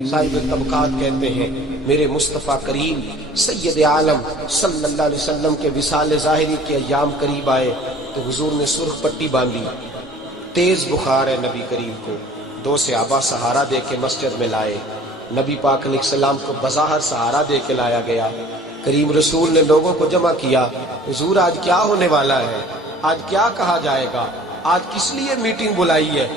صاحب طبقات کہتے ہیں میرے مصطفیٰ کریم سید عالم صلی اللہ علیہ وسلم کے وصال ظاہری کے ایام قریب آئے تو حضور نے سرخ پٹی باندھی، تیز بخار ہے نبی کریم کو، دو صحابہ سہارا دے کے مسجد میں لائے، نبی پاک علیہ السلام کو بظاہر سہارا دے کے لایا گیا۔ کریم رسول نے لوگوں کو جمع کیا، حضور آج کیا ہونے والا ہے، آج کیا کہا جائے گا، آج کس لیے میٹنگ بلائی ہے؟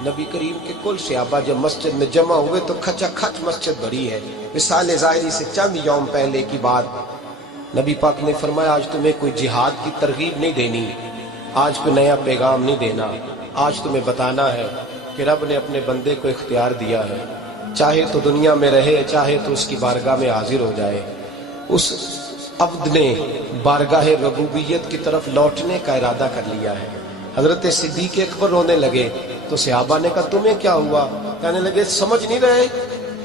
نبی کریم کے کل صحابہ جب مسجد میں جمع ہوئے تو کھچا کھچ مسجد بھری ہے۔ وصال ظاہری سے چند یوم پہلے کی بات، نبی پاک نے فرمایا آج تمہیں کوئی جہاد کی ترغیب نہیں دینی، آج کوئی نیا پیغام نہیں دینا، آج تمہیں بتانا ہے کہ رب نے اپنے بندے کو اختیار دیا ہے، چاہے تو دنیا میں رہے چاہے تو اس کی بارگاہ میں حاضر ہو جائے۔ اس عبد نے بارگاہ ربوبیت کی طرف لوٹنے کا ارادہ کر لیا ہے۔ حضرت صدیق اکبر رونے لگے تو صحابہ نے کہا تمہیں کیا ہوا؟ کہنے لگے سمجھ نہیں رہے،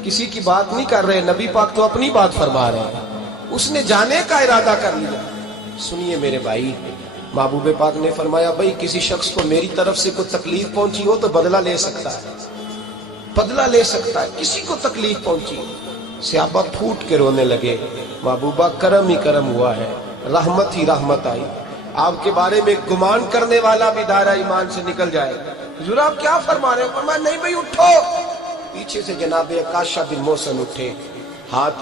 کسی کی بات نہیں کر رہے، نبی پاک تو اپنی بات فرما رہے ہیں، اس نے جانے کا ارادہ کر لیا۔ سنیے میرے بھائی، محبوب پاک نے فرمایا بھائی کسی شخص کو میری طرف سے کوئی تکلیف پہنچی ہو تو بدلہ لے سکتا ہے، بدلہ لے سکتا ہے، کسی کو تکلیف پہنچی ہو۔ صحابہ پھوٹ کے رونے لگے، محبوبہ کرم ہی کرم ہوا ہے، رحمت ہی رحمت آئی، آپ کے بارے میں گمان کرنے والا بھی دائرہ ایمان سے نکل جائے۔ حضور آپ کیا فرما رہے ہیں؟ فرمایا نہیں بھائی اٹھو۔ پیچھے سے جناب عکاشہ بن محصن اٹھے، ہاتھ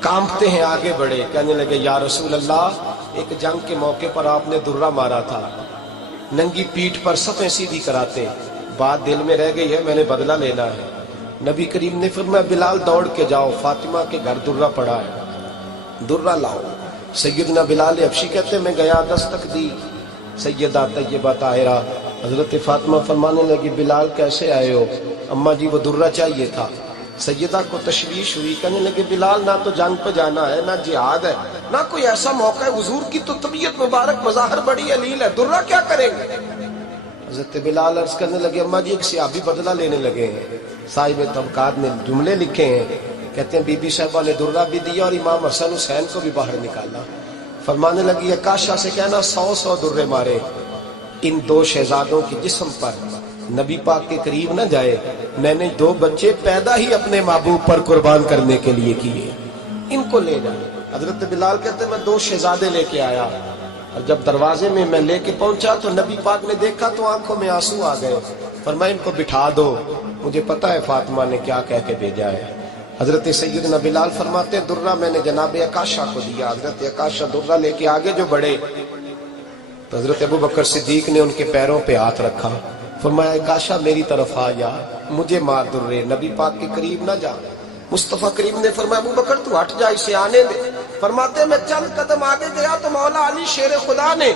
کانپتے ہیں، آگے بڑھے، کہنے لگے یا رسول اللہ ایک جنگ کے موقع پر آپ نے درہ مارا تھا، ننگی پیٹھ پر صفیں سیدھی کراتے، بات دل میں رہ گئی ہے، میں نے بدلہ لینا ہے۔ نبی کریم نے فرمایا بلال دوڑ کے جاؤ، فاطمہ کے گھر درہ پڑا ہے، درہ لاؤ۔ سیدنا بلال حبشی کہتے ہیں میں گیا، دستک دی، سیدہ طیبہ طاہرہ حضرت فاطمہ فرمانے لگی بلال کیسے آئے ہو؟ اماں جی وہ درہ چاہیے تھا۔ سیدہ کو تشویش ہوئی، کہنے لگے بلال نہ تو جنگ پہ جانا ہے، نہ جہاد ہے، نہ کوئی ایسا موقع ہے، حضور کی تو طبیعت مبارک مظاہر بڑی علیل ہے، درہ کیا کریں گے؟ حضرت بلال عرض کرنے لگے اماں جی ایک صحابی بدلہ لینے لگے ہیں۔ صاحب طبقات نے جملے لکھے ہیں، کہتے ہیں بی بی صاحبہ نے درہ بھی دیا اور امام حسن حسین کو بھی باہر نکالا۔ فرمانے لگی عکاشہ سے کہنا 100 درے مارے، ان دو شہزادوں کے جسم پر نبی پاک کے قریب نہ جائے، میں نے 2 بچے پیدا ہی اپنے محبوب پر قربان کرنے کے لیے کیے، ان کو لے جائے۔ حضرت بلال کہتے ہیں میں 2 شہزادے لے کے آیا، اور جب دروازے میں میں لے کے پہنچا تو نبی پاک نے دیکھا تو آنکھوں میں آنسو آ گئے۔ فرمایا ان کو بٹھا دو، مجھے پتا ہے فاطمہ نے کیا کہہ کے بھیجا ہے۔ حضرت سیدنا بلال فرماتے ہیں درہ میں نے جناب عکاشہ کو دیا، حضرت عکاشہ درہ لے کے آگے جو بڑھے تو حضرت ابو بکر صدیق نے ان کے پیروں پہ ہاتھ رکھا، فرمایا عکاشہ میری طرف آ یا، مجھے مار درے، نبی پاک کے قریب نہ جا۔ مصطفیٰ کریم نے فرمایا ابو بکر تو ہٹ جا، اسے آنے دے۔ فرماتے ہیں میں چند قدم آگے گیا تو مولا علی شیر خدا نے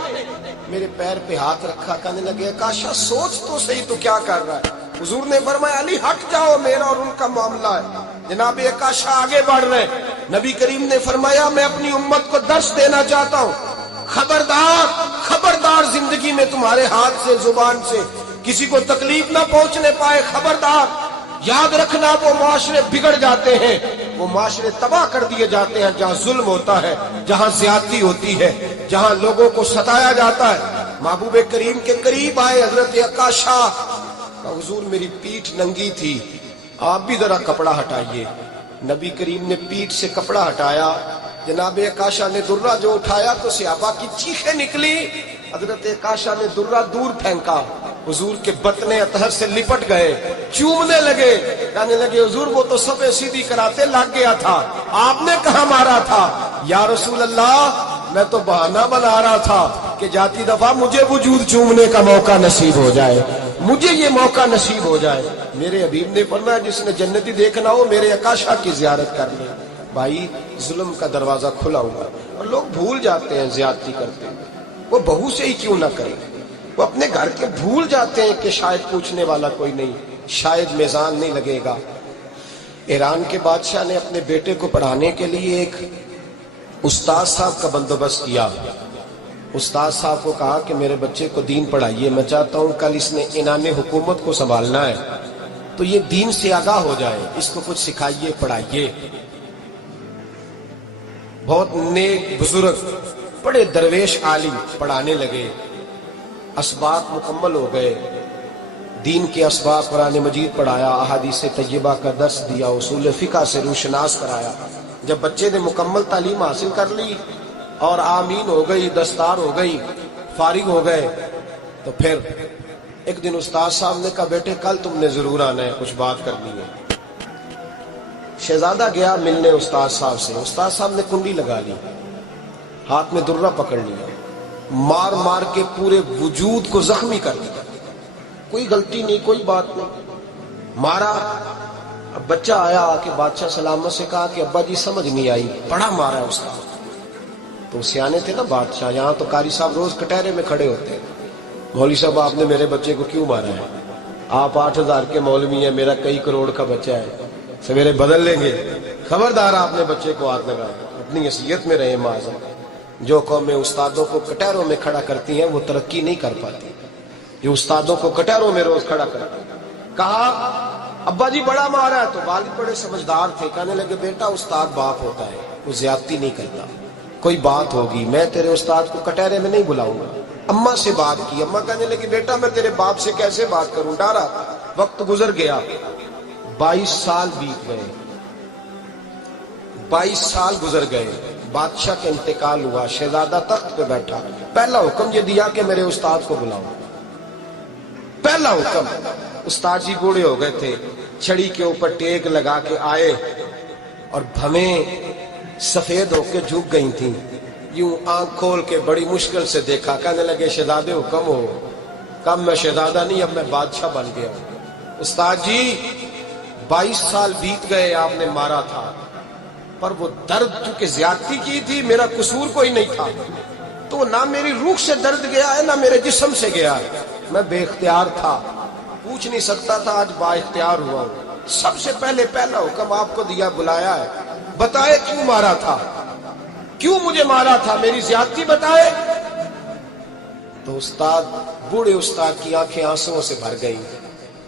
میرے پیر پہ ہاتھ رکھا، کہنے لگے عکاشہ سوچ تو صحیح تو کیا کر رہا ہے؟ حضور نے فرمایا علی ہٹ جاؤ، میرا اور ان کا معاملہ ہے۔ جناب عکاشہ آگے بڑھ رہے، نبی کریم نے فرمایا میں اپنی امت کو درس دینا چاہتا ہوں، خبردار خبردار زندگی میں تمہارے ہاتھ سے زبان سے کسی کو تکلیف نہ پہنچنے پائے، خبردار یاد رکھنا وہ معاشرے بگڑ جاتے ہیں، وہ معاشرے تباہ کر دیے جاتے ہیں جہاں ظلم ہوتا ہے، جہاں زیادتی ہوتی ہے، جہاں لوگوں کو ستایا جاتا ہے۔ محبوب کریم کے قریب آئے حضرت عکاشہ، حضور میری پیٹھ ننگی تھی، آپ بھی ذرا کپڑا ہٹائیے۔ نبی کریم نے پیٹھ سے کپڑا ہٹایا، جناب عکاشہ نے درہ جو اٹھایا تو صحابہ کی چیخیں نکلی، حضرت عکاشہ نے درہ دور پھینکا، حضور کے بطن اطہر سے لپٹ گئے، چومنے لگے، کہنے لگے حضور وہ تو صفیں سیدھی کراتے لگ گیا تھا، آپ نے کہاں مارا تھا؟ یا رسول اللہ میں تو بہانہ بنا رہا تھا کہ جاتی دفعہ مجھے وجود چومنے کا موقع نصیب ہو جائے، مجھے یہ موقع نصیب ہو جائے۔ میرے حبیب نے فرمایا جس نے جنتی دیکھنا ہو میرے عکاشہ کی زیارت کر لے۔ بھائی ظلم کا دروازہ کھلا ہوا اور لوگ بھول جاتے ہیں زیادتی کرتے ہیں، وہ بہو سے ہی کیوں نہ کریں، وہ اپنے گھر کے بھول جاتے ہیں کہ شاید پوچھنے والا کوئی نہیں، شاید میزان نہیں لگے گا۔ ایران کے بادشاہ نے اپنے بیٹے کو پڑھانے کے لیے ایک استاد صاحب کا بندوبست کیا۔ استاد صاحب کو کہا کہ میرے بچے کو دین پڑھائیے، میں چاہتا ہوں کل اس نے عنان حکومت کو سنبھالنا ہے تو یہ دین سے آگاہ ہو جائے، اس کو کچھ سکھائیے پڑھائیے۔ بہت نیک بزرگ بڑے درویش عالم پڑھانے لگے، اسباق مکمل ہو گئے، دین کے اسباق قرآن مجید پڑھایا، احادیث طیبہ کا درس دیا، اصول فقہ سے روشناس کرایا۔ جب بچے نے مکمل تعلیم حاصل کر لی اور آمین ہو گئی، دستار ہو گئی، فارغ ہو گئے، تو پھر ایک دن استاد صاحب نے کہا بیٹے کل تم نے ضرور آنا ہے، کچھ بات کرنی ہے۔ شہزادہ گیا ملنے استاد صاحب سے، استاد صاحب نے کنڈی لگا لی، ہاتھ میں درہ پکڑ لیا، مار مار کے پورے وجود کو زخمی کر دیا، کوئی غلطی نہیں، کوئی بات نہیں، مارا۔ اب بچہ آیا آ کے بادشاہ سلامت سے کہا کہ ابا جی سمجھ نہیں آئی، بڑا مارا ہے استاد۔ تو سیانے تھے نا بادشاہ، یہاں تو قاری صاحب روز کٹہرے میں کھڑے ہوتے ہیں، مولوی صاحب آپ نے میرے بچے کو کیوں مارا ہے؟ آپ 8,000 کے مولوی ہیں، میرا کئی کروڑ کا بچہ ہے، سویرے بدل لیں گے، خبردار آپ نے بچے کو ہاتھ لگایا، اپنی حیثیت میں رہے معاذ۔ جو قومیں استادوں کو کٹہروں میں کھڑا کرتی ہیں وہ ترقی نہیں کر پاتی، جو استادوں کو کٹہروں میں روز کھڑا کرتی ہیں۔ کہا ابا جی بڑا مارا ہے، تو والد بڑے سمجھدار تھے، کہنے لگے بیٹا استاد باپ ہوتا ہے، وہ زیادتی نہیں کرتا، کوئی بات ہوگی میں تیرے استاد کو کٹہرے میں نہیں بلاؤں گا۔ اماں سے بات کی، اماں کہنے لگی بیٹا میں تیرے باپ سے کیسے بات کروں، ڈارا۔ وقت گزر گیا، 22 سال بیت گئے، 22 سال گزر گئے، بادشاہ کا انتقال ہوا، شہزادہ تخت پہ بیٹھا، پہلا حکم یہ دیا کہ میرے استاد کو بلاؤ، پہلا حکم۔ استاد جی بوڑھے ہو گئے تھے، چھڑی کے اوپر ٹیک لگا کے آئے اور بھویں سفید ہو کے جھک گئی تھیں، یوں آنکھ کھول کے بڑی مشکل سے دیکھا، کہنے لگے شہزادے حکم ہو۔ کم میں شہزادہ نہیں، اب میں بادشاہ بن گیا ہوں۔ استاد جی 22 سال بیت گئے، آپ نے مارا تھا، پر وہ درد چونکہ زیادتی کی تھی، میرا قصور کوئی نہیں تھا، تو نہ میری روح سے درد گیا ہے نہ میرے جسم سے گیا ہے، میں بے اختیار تھا، پوچھ نہیں سکتا تھا، آج با اختیار ہوا ہوں۔ سب سے پہلے پہلا حکم آپ کو دیا، بلایا ہے، بتائے کیوں مارا تھا، کیوں مجھے مارا تھا، میری زیادتی بتائے۔ تو استاد، بوڑھے استاد کی آنکھیں آنسوؤں سے بھر گئی،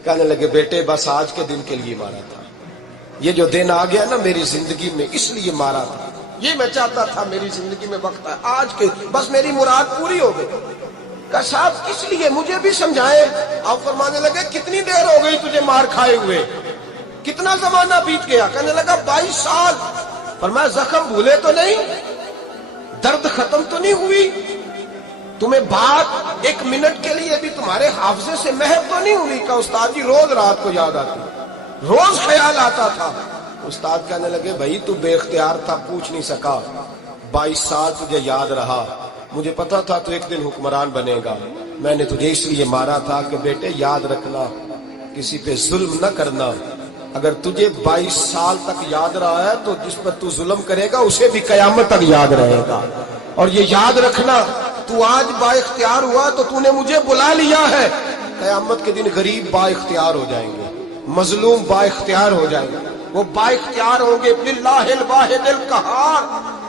کہنے لگے بیٹے بس آج کے دن کے لیے مارا تھا، یہ جو دن آ گیا نا میری زندگی میں اس لیے مارا تھا، یہ میں چاہتا تھا میری زندگی میں وقت ہے، آج کے بس میری مراد پوری ہو گئی۔ کہا صاحب کس لیے، مجھے بھی سمجھائے۔ آپ فرمانے لگے کتنی دیر ہو گئی تجھے مار کھائے ہوئے، کتنا زمانہ بیت گیا؟ کہنے لگا 22 سال۔ فرمایا زخم بھولے تو نہیں، درد ختم تو نہیں ہوئی، تمہیں بات 1 منٹ کے لیے بھی تمہارے حافظے سے محو تو نہیں ہوئی؟ کہا استاد جی روز رات کو یاد آتی، روز خیال آتا تھا۔ استاد کہنے لگے بھائی تو بے اختیار تھا، پوچھ نہیں سکا، 22 سال تجھے یاد رہا، مجھے پتا تھا تو ایک دن حکمران بنے گا، میں نے تجھے اس لیے مارا تھا کہ بیٹے یاد رکھنا، کسی پہ ظلم نہ کرنا، اگر تجھے 22 سال تک یاد رہا ہے تو جس پر تو ظلم کرے گا اسے بھی قیامت تک یاد رہے گا، اور یہ یاد رکھنا تو آج با اختیار ہوا تو تو نے مجھے بلا لیا ہے، قیامت کے دن غریب با اختیار ہو جائیں گے، مظلوم با اختیار ہو جائیں گے، وہ با اختیار ہوں گے للہ الواحد القہار،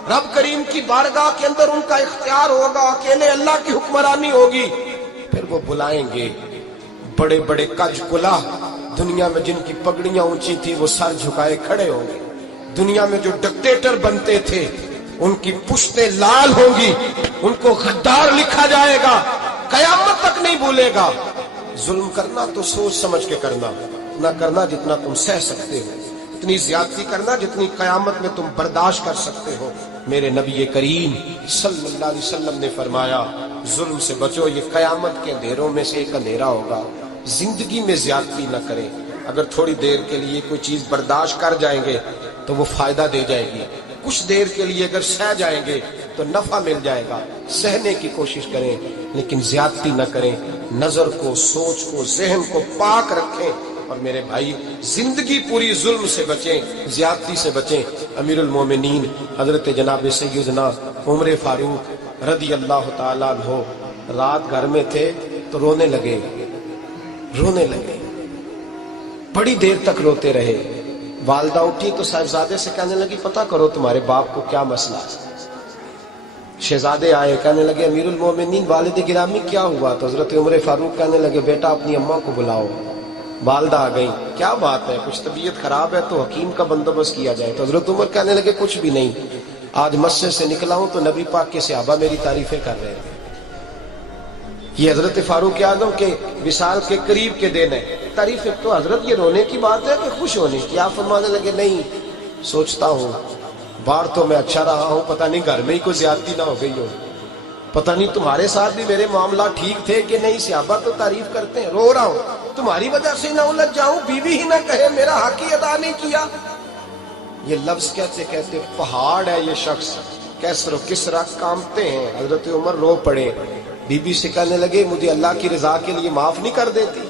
رب کریم کی بارگاہ کے اندر ان کا اختیار ہوگا، اکیلے اللہ کی حکمرانی ہوگی، پھر وہ بلائیں گے بڑے بڑے کج کلا، دنیا میں جن کی پگڑیاں اونچی تھی وہ سر جھکائے کھڑے ہوں گے، دنیا میں جو ڈکٹیٹر بنتے تھے ان کی پشتیں لال ہوں گی، ان کو غدار لکھا جائے گا، قیامت تک نہیں بھولے گا۔ ظلم کرنا تو سوچ سمجھ کے کرنا، نہ کرنا جتنا تم سہ سکتے ہو، اتنی زیادتی کرنا جتنی قیامت میں تم برداشت کر سکتے ہو۔ میرے نبی کریم صلی اللہ علیہ وسلم نے فرمایا ظلم سے بچو، یہ قیامت کے اندھیروں میں سے ایک اندھیرا ہوگا، زندگی میں زیادتی نہ کریں، اگر تھوڑی دیر کے لیے کوئی چیز برداشت کر جائیں گے تو وہ فائدہ دے جائے گی، کچھ دیر کے لیے اگر سہ جائیں گے تو نفع مل جائے گا، سہنے کی کوشش کریں لیکن زیادتی نہ کریں، نظر کو، سوچ کو، ذہن کو پاک رکھیں، اور میرے بھائی زندگی پوری ظلم سے بچیں، زیادتی سے بچیں۔ امیر المومنین حضرت جناب سیدنا عمر فاروق رضی اللہ تعالیٰ عنہ رات گھر میں تھے تو رونے لگے، بڑی دیر تک روتے رہے، والدہ اٹھی تو صاحبزادے سے کہنے لگی پتہ کرو تمہارے باپ کو کیا مسئلہ ہے۔ شہزادے آئے، کہنے لگے امیر المومنین والد گرامی کیا ہوا؟ تو حضرت عمر فاروق کہنے لگے بیٹا اپنی اماں کو بلاؤ۔ والدہ آ گئی، کیا بات ہے، کچھ طبیعت خراب ہے تو حکیم کا بندوبست کیا جائے۔ تو حضرت عمر کہنے لگے کچھ بھی نہیں، آج مسجد سے نکلا ہوں تو نبی پاک کے صحابہ میری تعریفیں کر رہے تھے، یہ حضرت فاروق اعظم کے وصال کے قریب کے دن ہے. تعریف ایک تو حضرت یہ رونے کی بات ہے کہ خوش ہونے کی؟ آپ فرمانے لگے نہیں، سوچتا ہوں باہر تو میں اچھا رہا ہوں، پتہ نہیں گھر میں ہی کوئی زیادتی نہ ہو گئی ہو، پتہ نہیں تمہارے ساتھ بھی میرے معاملات ٹھیک تھے کہ نہیں. صحابہ تو تعریف کرتے ہیں، رو رہا ہوں تمہاری وجہ سے نہ الجھ جاؤں، بیوی ہی نہ کہے میرا حق ہی ادا نہیں کیا. یہ لفظ کہتے کہتے پہاڑ ہے یہ شخص، کیسر و کسرا کانپتے ہیں. حضرت عمر رو پڑے، بی بی سے کہنے لگے مجھے اللہ کی رضا کے لیے معاف نہیں کر دیتی؟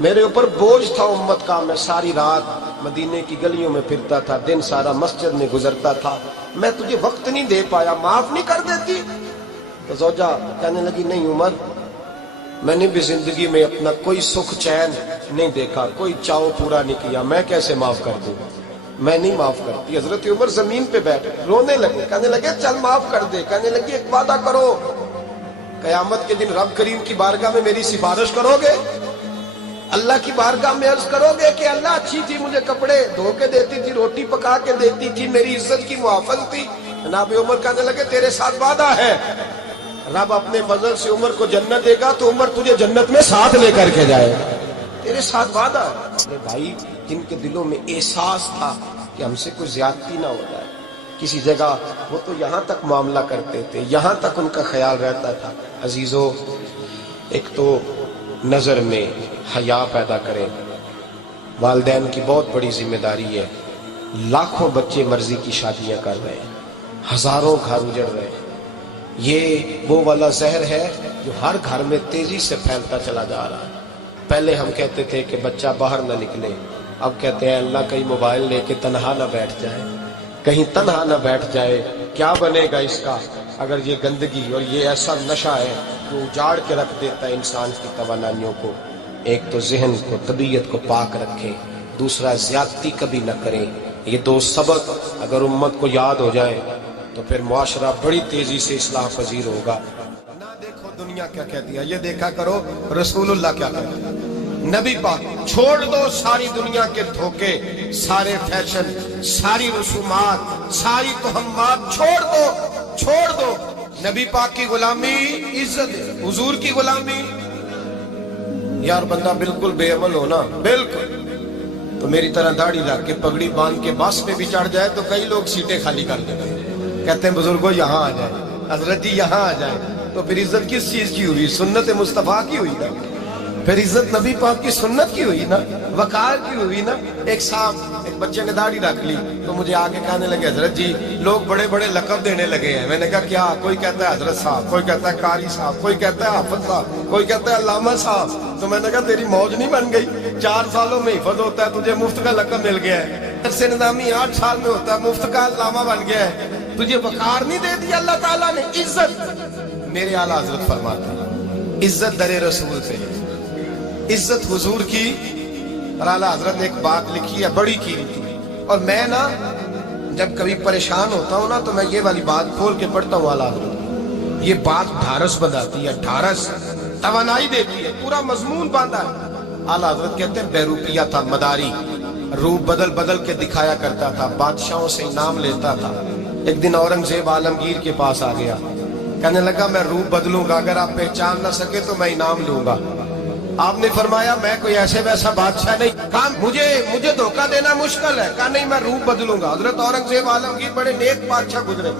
میرے اوپر بوجھ تھا امت کا، میں ساری رات مدینے کی گلیوں میں پھرتا تھا، دن سارا مسجد میں گزرتا تھا، میں تجھے وقت نہیں دے پایا، معاف نہیں کر دیتی؟ تو زوجہ کہنے لگی نہیں عمر، میں نے بھی زندگی میں اپنا کوئی سکھ چین نہیں دیکھا، کوئی چاؤ پورا نہیں کیا، میں کیسے معاف کر دوں؟ میں نہیں معاف کرتی. حضرت عمر زمین پہ بیٹھ رونے لگے، کہنے لگے چل معاف کر دے. کہنے لگی ایک وعدہ کرو، قیامت کے دن رب کریم کی بارگاہ میں میری سفارش کرو گے؟ اللہ کی بارگاہ میں عرض کرو گے کہ اللہ اچھی تھی، مجھے کپڑے دھو کے دیتی تھی، روٹی پکا کے دیتی تھی، میری عزت کی محافظ تھی؟ جناب عمر کہنے لگے تیرے ساتھ وعدہ ہے، رب اپنے فضل سے عمر کو جنت دے گا تو عمر تجھے جنت میں ساتھ لے کر کے جائے گا، تیرے ساتھ وعدہ ہے. اپنے بھائی جن کے دلوں میں احساس تھا کہ ہم سے کوئی زیادتی نہ ہو جائے کسی جگہ، وہ تو یہاں تک معاملہ کرتے تھے، یہاں تک ان کا خیال رہتا تھا. عزیزو، ایک تو نظر میں حیا پیدا کریں، والدین کی بہت بڑی ذمہ داری ہے. لاکھوں بچے مرضی کی شادیاں کر رہے ہیں، ہزاروں گھر اجڑ رہے ہیں. یہ وہ والا زہر ہے جو ہر گھر میں تیزی سے پھیلتا چلا جا رہا ہے. پہلے ہم کہتے تھے کہ بچہ باہر نہ نکلے، اب کہتے ہیں اللہ کہیں موبائل لے کے تنہا نہ بیٹھ جائے، کہیں تنہا نہ بیٹھ جائے. کیا بنے گا اس کا اگر یہ گندگی اور یہ ایسا نشہ ہے جو اجاڑ کے رکھ دیتا ہے انسان کی توانائیوں کو. ایک تو ذہن کو، طبیعت کو پاک رکھیں، دوسرا زیادتی کبھی نہ کریں. یہ دو سبق اگر امت کو یاد ہو جائیں تو پھر معاشرہ بڑی تیزی سے اصلاح پذیر ہوگا. نہ دیکھو دنیا کیا کہتی ہے، یہ دیکھا کرو رسول اللہ کیا کہتے ہیں. نبی پاک چھوڑ دو ساری دنیا کے دھوکے، سارے فیشن، ساری رسومات، ساری تہمات چھوڑ دو. نبی پاک کی غلامی عزت ہے، حضور کی غلامی. یار بندہ بالکل بے عمل ہونا، بالکل تو میری طرح داڑھی رکھ کے پگڑی باندھ کے بس پہ بھی چڑھ جائے تو کئی لوگ سیٹیں خالی کر دیتے ہیں، کہتے ہیں بزرگوں یہاں آ جائے، حضرت جی یہاں آ جائے. تو پھر عزت کس چیز کی ہوئی؟ سنت مصطفیٰ کی ہوئی نا، پھر عزت نبی پاک کی سنت کی ہوئی نا، وقار کی ہوئی نا. ایک صاحب، ایک بچے نے داڑھی رکھ لی تو مجھے آگے کہنے لگے حضرت جی لوگ بڑے بڑے لقب دینے لگے ہیں. میں نے کہا کیا؟ کوئی کہتا ہے حضرت صاحب، کوئی کہتا ہے قاری صاحب، کوئی کہتا ہے حافظ صاحب، کوئی کہتا ہے علامہ صاحب. تو میں نے کہا تیری موج نہیں بن گئی؟ 4 سالوں میں حفظ ہوتا ہے، تجھے مفت کا لقب مل گیا ہے. درس نظامی 8 سال میں ہوتا ہے، مفت کا علامہ بن گیا ہے. تجھے وقار نہیں دے دیا اللہ تعالیٰ نے؟ عزت میرے اعلیٰ حضرت فرماتے ہیں عزت در رسول سے، عزت حضور کی. اور اعلیٰ حضرت نے ایک بات لکھی ہے بڑی قیمتی، اور میں نا جب کبھی پریشان ہوتا ہوں نا تو میں یہ والی بات کھول کے پڑھتا ہوں. اعلیٰ حضرت یہ بات ڈھارس بنداتی ہے، ڈھارس توانائی دیتی ہے، پورا مضمون باندھا ہے. اعلیٰ حضرت کہتے ہیں بیروپیہ تھا، مداری، روپ بدل بدل کے دکھایا کرتا تھا، بادشاہوں سے انعام لیتا تھا. ایک دن اورنگزیب عالمگیر کے پاس آ گیا، کہنے لگا میں روپ بدلوں گا، اگر آپ پہچان نہ سکے تو میں انعام لوں گا. آپ نے فرمایا میں کوئی ایسے ویسا بادشاہ نہیں، کہا مجھے دھوکہ دینا مشکل ہے. کہا نہیں میں روپ بدلوں گا. حضرت اورنگزیب عالمگیر بڑے نیک بادشاہ گزرے،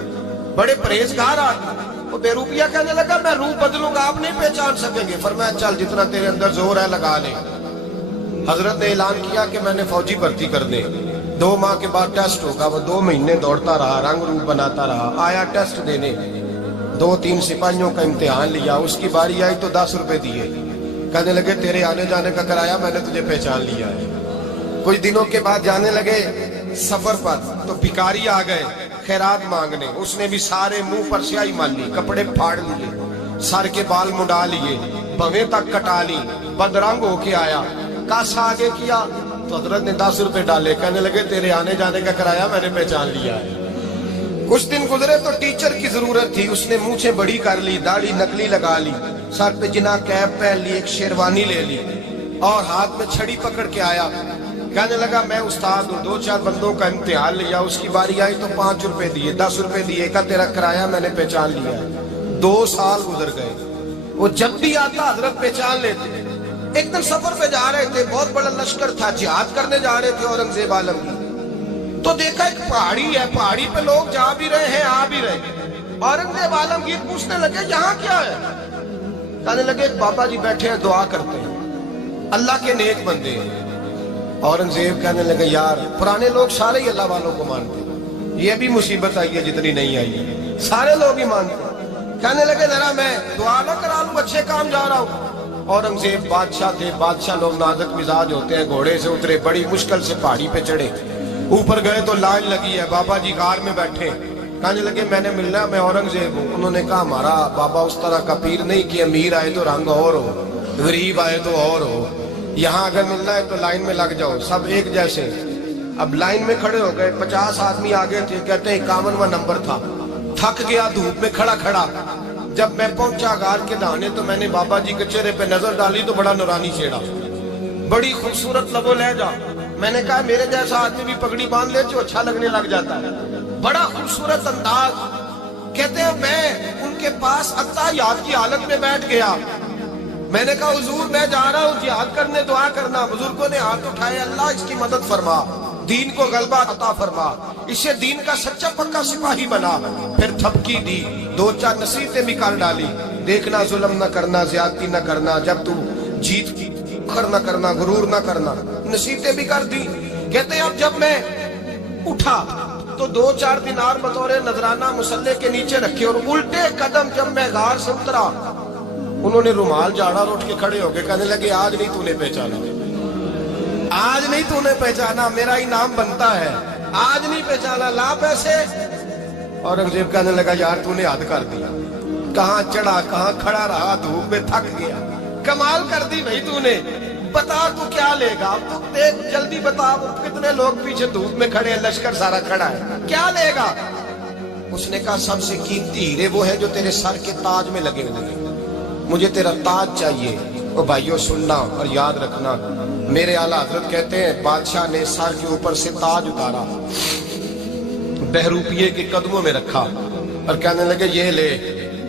بڑے پرہیزگار آدمی. وہ بے روپیہ کہنے لگا میں روپ بدلوں گا، آپ نہیں پہچان سکیں گے. فرمایا چل جتنا تیرے اندر زور ہے لگا لے. حضرت نے اعلان کیا کہ میں نے فوجی بھرتی کر دے، 2 ماہ کے بعد ٹیسٹ ہوگا. وہ 2 مہینے دوڑتا رہا، رنگ روپ بناتا رہا. آیا ٹیسٹ دینے، 2-3 سپاہیوں کا امتحان لیا. اس کی باری آئی تو 10 روپے دیے. کہنے لگے تیرے آنے جانے کا کرایہ میں نے تجھے پہچان لیا ہے. کچھ دنوں کے بعد جانے لگے سفر پر تو بھکاری آ گئے خیرات مانگنے. اس نے بھی سارے منہ پر سیاہی مال لی، کپڑے پھاڑ لیے، سر کے بال منڈا لیے، بھویں تک کٹا لی، بدرنگ ہو کے آیا. کاسا آگے کیا تو حضرت نے 10 روپے ڈالے. کہنے لگے تیرے آنے جانے کا کرایہ میں نے پہچان لیا ہے. کچھ دن گزرے تو ٹیچر کی ضرورت تھی. اس نے مونچھیں بڑی کر لی، داڑھی نکلی لگا لی، سر پہ جنا کیپ پہن لی، ایک شیروانی لے لی اور ہاتھ میں چھڑی پکڑ کے آیا. کہنے لگا میں استاد ہوں، 2-4 بندوں کا امتحان لیا. اس کی باری آئی تو 5 روپے دیے، 10 روپے دیے. کہا تیرا کرایہ میں نے پہچان لیا ہے. 2 سال گزر گئے. وہ جب بھی آتا حضرت پہچان لیتے۔ ایک دن سفر پہ جا رہے تھے، بہت بڑا لشکر تھا، جہاد کرنے جا رہے تھے اورنگزیب عالم کی، تو دیکھا ایک پہاڑی ہے، پہاڑی پہ لوگ جا بھی رہے ہیں آ بھی رہے ہیں۔ اورنگزیب عالمگیر پوچھنے لگے یہاں کیا ہے؟ کہنے لگے ایک بابا جی بیٹھے ہیں دعا کرتے ہیں، اللہ کے نیک بندے ہیں۔ اورنگزیب کہنے لگے یار پرانے لوگ سارے ہی اللہ والوں کو مانتے ہیں، یہ بھی مصیبت آئی ہے جتنی نہیں آئی ہے، سارے لوگ ہی مانتے ہیں۔ کہنے لگے ذرا میں دعا نہ کرا لوں، اچھے کام جا رہا ہوں۔ اورنگزیب بادشاہ تھے، بادشاہ لوگ نازک مزاج ہوتے ہیں، گھوڑے سے اترے، بڑی مشکل سے پہاڑی پہ چڑھے، اوپر گئے تو لائن لگی ہے، بابا جی غار میں بیٹھے۔ کہنے لگے میں نے ملنا، میں اورنگزیب ہوں۔ انہوں نے کہا ہمارا بابا اس طرح کا پیر نہیں کہ امیر آئے تو رنگ اور ہو، غریب آئے تو اور ہو، یہاں اگر ملنا ہے تو لائن میں لگ جاؤ، سب ایک جیسے۔ اب لائن میں کھڑے ہو گئے، 50 آدمی آگے تھے، کہتے ہیں 51واں نمبر تھا۔ تھک گیا دھوپ میں کھڑا کھڑا، جب میں پہنچا غار کے دہانے تو میں نے بابا جی کے چہرے پہ نظر ڈالی تو بڑا نورانی چہرہ، بڑی خوبصورت لب و لہجہ۔ میں نے کہا میرے جیسا آدمی بھی پگڑی باندھ لے جو اچھا لگنے لگ جاتا ہے، بڑا خوبصورت انداز۔ کہتے ہیں میں ان کے پاس اتحیات کی حالت میں بیٹھ گیا۔ میں نے کہا حضور میں جا رہا ہوں جہاد کرنے، دعا کرنا۔ بزرگوں نے ہاتھ اٹھائے، اللہ اس کی مدد فرما، دین کو غلبہ عطا فرما، اسے دین کا سچا پکا سپاہی بنا۔ پھر تھپکی دی، 2-4 نصیحتیں بھی کر ڈالی، دیکھنا ظلم نہ کرنا، زیادتی نہ کرنا، جب تو جیت کی فخر نہ کرنا، غرور نہ کرنا، نصیحتیں بھی کر دی۔ کہتے ہیں اب جب میں اٹھا تو 2-4 دینار بطور نذرانہ مسلح کے نیچے رکھے، اور الٹے قدم جب میں غار سے اترا انہوں نے رومال جھاڑا اور اٹھ کے کھڑے ہو گئے۔ کہنے لگے آج نہیں تو نے پہچانا، آج نہیں تو نے پہچانا، میرا انعام بنتا ہے، آج نہیں پہچانا، لا پیسے۔ اورنگزیب کہنے لگا یار تو نے حد کر دیا، کہاں چڑھا کہاں کھڑا رہا، دھوپ میں تھک گیا، کمال کر دی بھائی تو نے، بتا تو کیا لے گا، اب تو دیکھ جلدی بتا، کتنے لوگ پیچھے دھوپ میں کھڑے ہیں، لشکر سارا کھڑا ہے، کیا لے گا؟ اس نے کہا سب سے قیمتی ہیرے وہ ہے جو تیرے سر کے تاج میں لگے ہوئے ہیں، مجھے تیرا تاج چاہیے۔ اور بھائیو سننا اور یاد رکھنا، میرے اعلیٰ حضرت کہتے ہیں بادشاہ نے سر کے اوپر سے تاج اتارا، بہروپیے کے قدموں میں رکھا اور کہنے لگے یہ لے،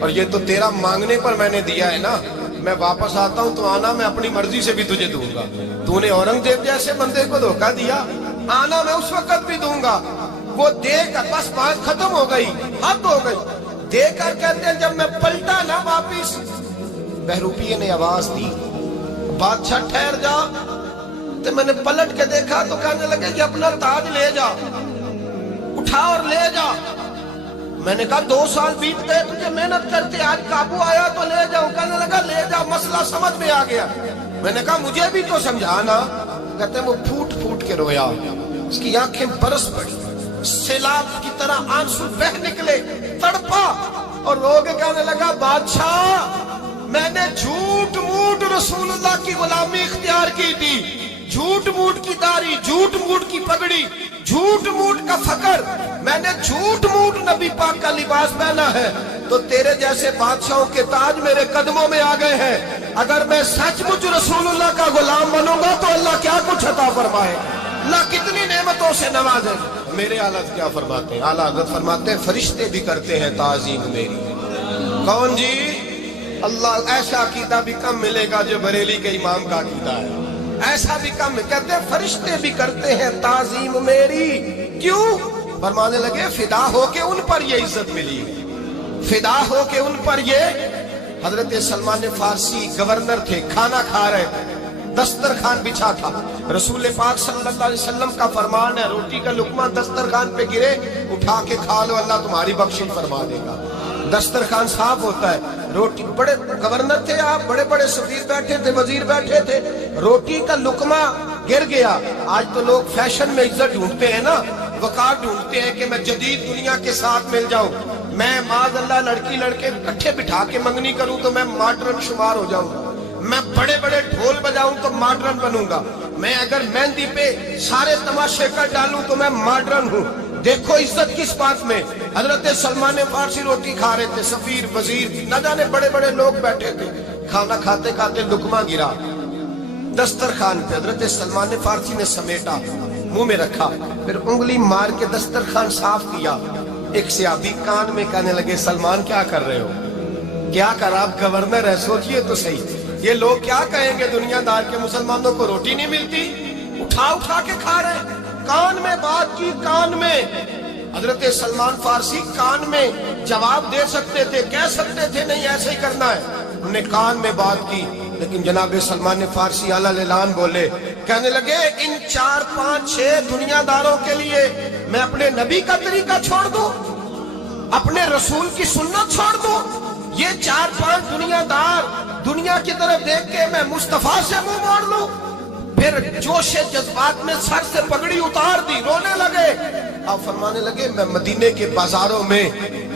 اور یہ تو تیرا مانگنے پر میں نے دیا ہے نا، میں واپس آتا ہوں تو آنا میں اپنی مرضی سے بھی تجھے دوں گا، تو نے اورنگزیب جیسے بندے کو دھوکہ دیا، آنا میں اس وقت بھی دوں گا۔ وہ دے کر بس بات ختم ہو گئی، حد ہو گئی، دے کر کہتے ہیں جب میں پلٹا نا واپس، بہروپیے نے آواز دی بادشاہ ٹھہر جا، تو میں نے پلٹ کے دیکھا تو کہنے لگے کہ اپنا تاج لے جا، اٹھا اور لے جا۔ میں نے کہا 2 سال بیت گئے تجھے محنت کرتے، آج قابو آیا تو لے جاؤں۔ کہنے لگا لے جا، مسئلہ سمجھ میں آ گیا۔ میں نے کہا مجھے بھی تو سمجھانا۔ کہتے ہیں وہ پھوٹ پھوٹ کے رویا، اس کی آنکھیں برس پڑی، سیلاب کی طرح آنسو بہ نکلے، تڑپا اور رو کے کہنے لگا بادشاہ میں نے جھوٹ موٹ رسول اللہ کی غلامی اختیار کی تھی، جھوٹ موٹ کی داڑھی، جھوٹ موٹ کی پگڑی، جھوٹ موٹ کا فقر، میں نے جھوٹ موٹ نبی پاک کا لباس پہنا ہے، تو تیرے جیسے بادشاہوں کے تاج میرے قدموں میں آ گئے ہیں۔ اگر میں سچ مچ رسول اللہ کا غلام بنوں گا تو اللہ کیا کچھ عطا فرمائے، اللہ کتنی نعمتوں سے نوازے۔ میرے اعلیٰ کیا فرماتے ہیں؟ اعلیٰ حضرت فرماتے ہیں فرشتے بھی کرتے ہیں تعظیم میری۔ کون جی؟ اللہ ایسا عقیدہ بھی کم ملے گا جو بریلی کے امام کا عقیدہ ہے، ایسا بھی کم، کہتے ہیں فرشتے بھی کرتے ہیں تعظیم میری۔ کیوں؟ فرمانے لگے فدا ہو کے ان پر یہ عزت ملی، فدا ہو کے ان پر یہ۔ حضرت سلمان فارسی گورنر تھے، کھانا کھا رہے تھے، دسترخوان بچھا تھا، رسول پاک صلی اللہ علیہ وسلم کا فرمان ہے روٹی کا لقمہ دسترخوان پہ گرے اٹھا کے کھا لو، اللہ تمہاری بخشش فرما دے گا۔ دسترخوان صاف ہوتا ہے، روٹی، بڑے گورنر تھے آپ، بڑے بڑے سفیر بیٹھے تھے، وزیر بیٹھے تھے، روٹی کا لقمہ گر گیا۔ آج تو لوگ فیشن میں عزت ڈھونڈتے ہیں نا، وقار ڈھونڈتے ہیں کہ میں جدید دنیا کے ساتھ مل جاؤں، میں معاذ اللہ لڑکی لڑکے اکٹھے بٹھا کے منگنی کروں تو میں ماڈرن شمار ہو جاؤں گا، میں بڑے بڑے ڈھول بجاؤں تو ماڈرن بنوں گا، میں اگر مہندی پہ سارے تماشے کر ڈالوں تو میں ماڈرن ہوں۔ دیکھو عزت کس بات میں۔ حضرت سلمان فارسی روٹی کھا رہے تھے، سفیر وزیر نہ جانے بڑے بڑے لوگ بیٹھے تھے، کھانا کھاتے کھاتے لقمہ گرا دسترخوان پہ، حضرت سلمان فارسی نے سمیٹا، منہ میں رکھا، پھر انگلی مار کے دسترخوان صاف کیا۔ ایک صحابی کان میں کہنے لگے سلمان کیا کر رہے ہو؟ کیا کر آپ گورنر ہے، سوچئے تو صحیح، یہ لوگ کیا کہیں گے دنیا دار کے مسلمانوں کو روٹی نہیں ملتی، اٹھا اٹھا کے کھا رہے، کان میں بات کی، کان میں حضرت سلمان فارسی کان میں جواب دے سکتے تھے، کہہ سکتے تھے نہیں ایسے ہی کرنا ہے، انہوں نے کان میں بات کی، لیکن جناب سلمان فارسی اعلیٰ اعلان بولے، کہنے لگے ان 4 5 6 دنیا داروں کے لیے میں اپنے نبی کا طریقہ چھوڑ دوں، اپنے رسول کی سنت چھوڑ دوں، یہ 4 5 دنیا دار دنیا کی طرف دیکھ کے میں مصطفیٰ سے منہ موڑ لوں؟ پھر جوش جذبات میں سر سے پگڑی اتار دی، رونے لگے، آپ فرمانے لگے میں مدینے کے بازاروں میں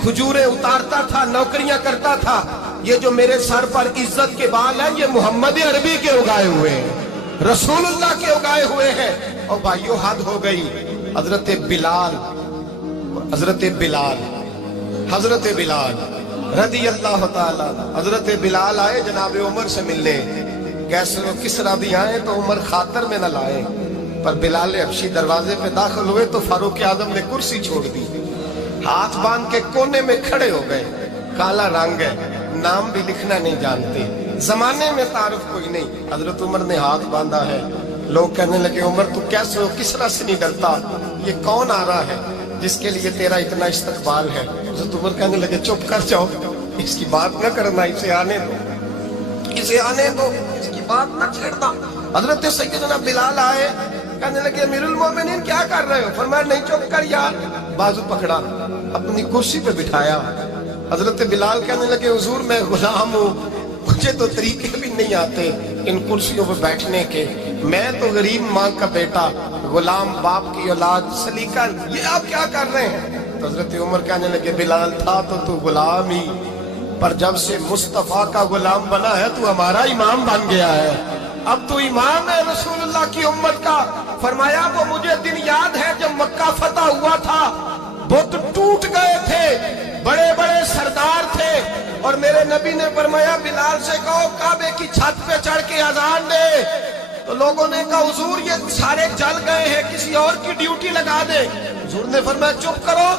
کھجوریں اتارتا تھا، نوکریاں کرتا تھا، یہ جو میرے سر پر عزت کے بال ہیں یہ محمد عربی کے اگائے ہوئے ہیں، رسول اللہ کے اگائے ہوئے ہیں۔ اور بھائیو حد ہو گئی، حضرت بلال رضی اللہ تعالیٰ، حضرت بلال آئے جناب عمر سے ملنے، کیسر و کسرا بھی آئے تو عمر خاطر میں نہ لائے، پر بلال حبشی دروازے پہ داخل ہوئے تو فاروق اعظم نے کرسی چھوڑ دی، ہاتھ باندھ کے کونے میں کھڑے ہو گئے، کالا رنگ ہے، نام بھی لکھنا نہیں جانتے، زمانے میں تعارف کوئی نہیں، حضرت عمر نے ہاتھ باندھا ہے، لوگ کہنے لگے عمر تو کیسے ہو کسرا سے نہیں ڈرتا، یہ کون آ رہا ہے جس کے لیے تیرا اتنا استقبال ہے؟ حضرت عمر کہنے لگے چپ کر جاؤ، اس کی بات نہ کرنا، اسے آنے دو، اس کی بات نہ چھیڑنا۔ حضرت سیدنا بلال آئے، کہنے لگے امیر المومنین کیا کر رہے ہو؟ فرمایا نہیں چپ کر یار، بازو پکڑا، اپنی کرسی پہ بٹھایا۔ حضرت بلال کہنے لگے حضور میں غلام ہوں، مجھے تو طریقے بھی نہیں آتے ان کرسیوں پہ بیٹھنے کے، میں تو غریب ماں کا بیٹا، غلام باپ کی اولاد، سلیقہ، یہ آپ کیا کر رہے ہیں؟ تو حضرت عمر کہنے لگے بلال تھا تو غلام ہی، پر جب سے مصطفیٰ کا غلام بنا ہے تو ہمارا امام بن گیا ہے، اب تو امام ہے رسول اللہ کی امت کا۔ فرمایا وہ مجھے دن یاد ہے جب مکہ فتح ہوا تھا، بت ٹوٹ گئے تھے، بڑے بڑے سردار تھے، اور میرے نبی نے فرمایا بلال سے کہو کعبے کی چھت پہ چڑھ کے اذان دے، تو لوگوں نے کہا حضور یہ سارے جل گئے ہیں، کسی اور کی ڈیوٹی لگا دے۔ حضور نے فرمایا چپ کرو،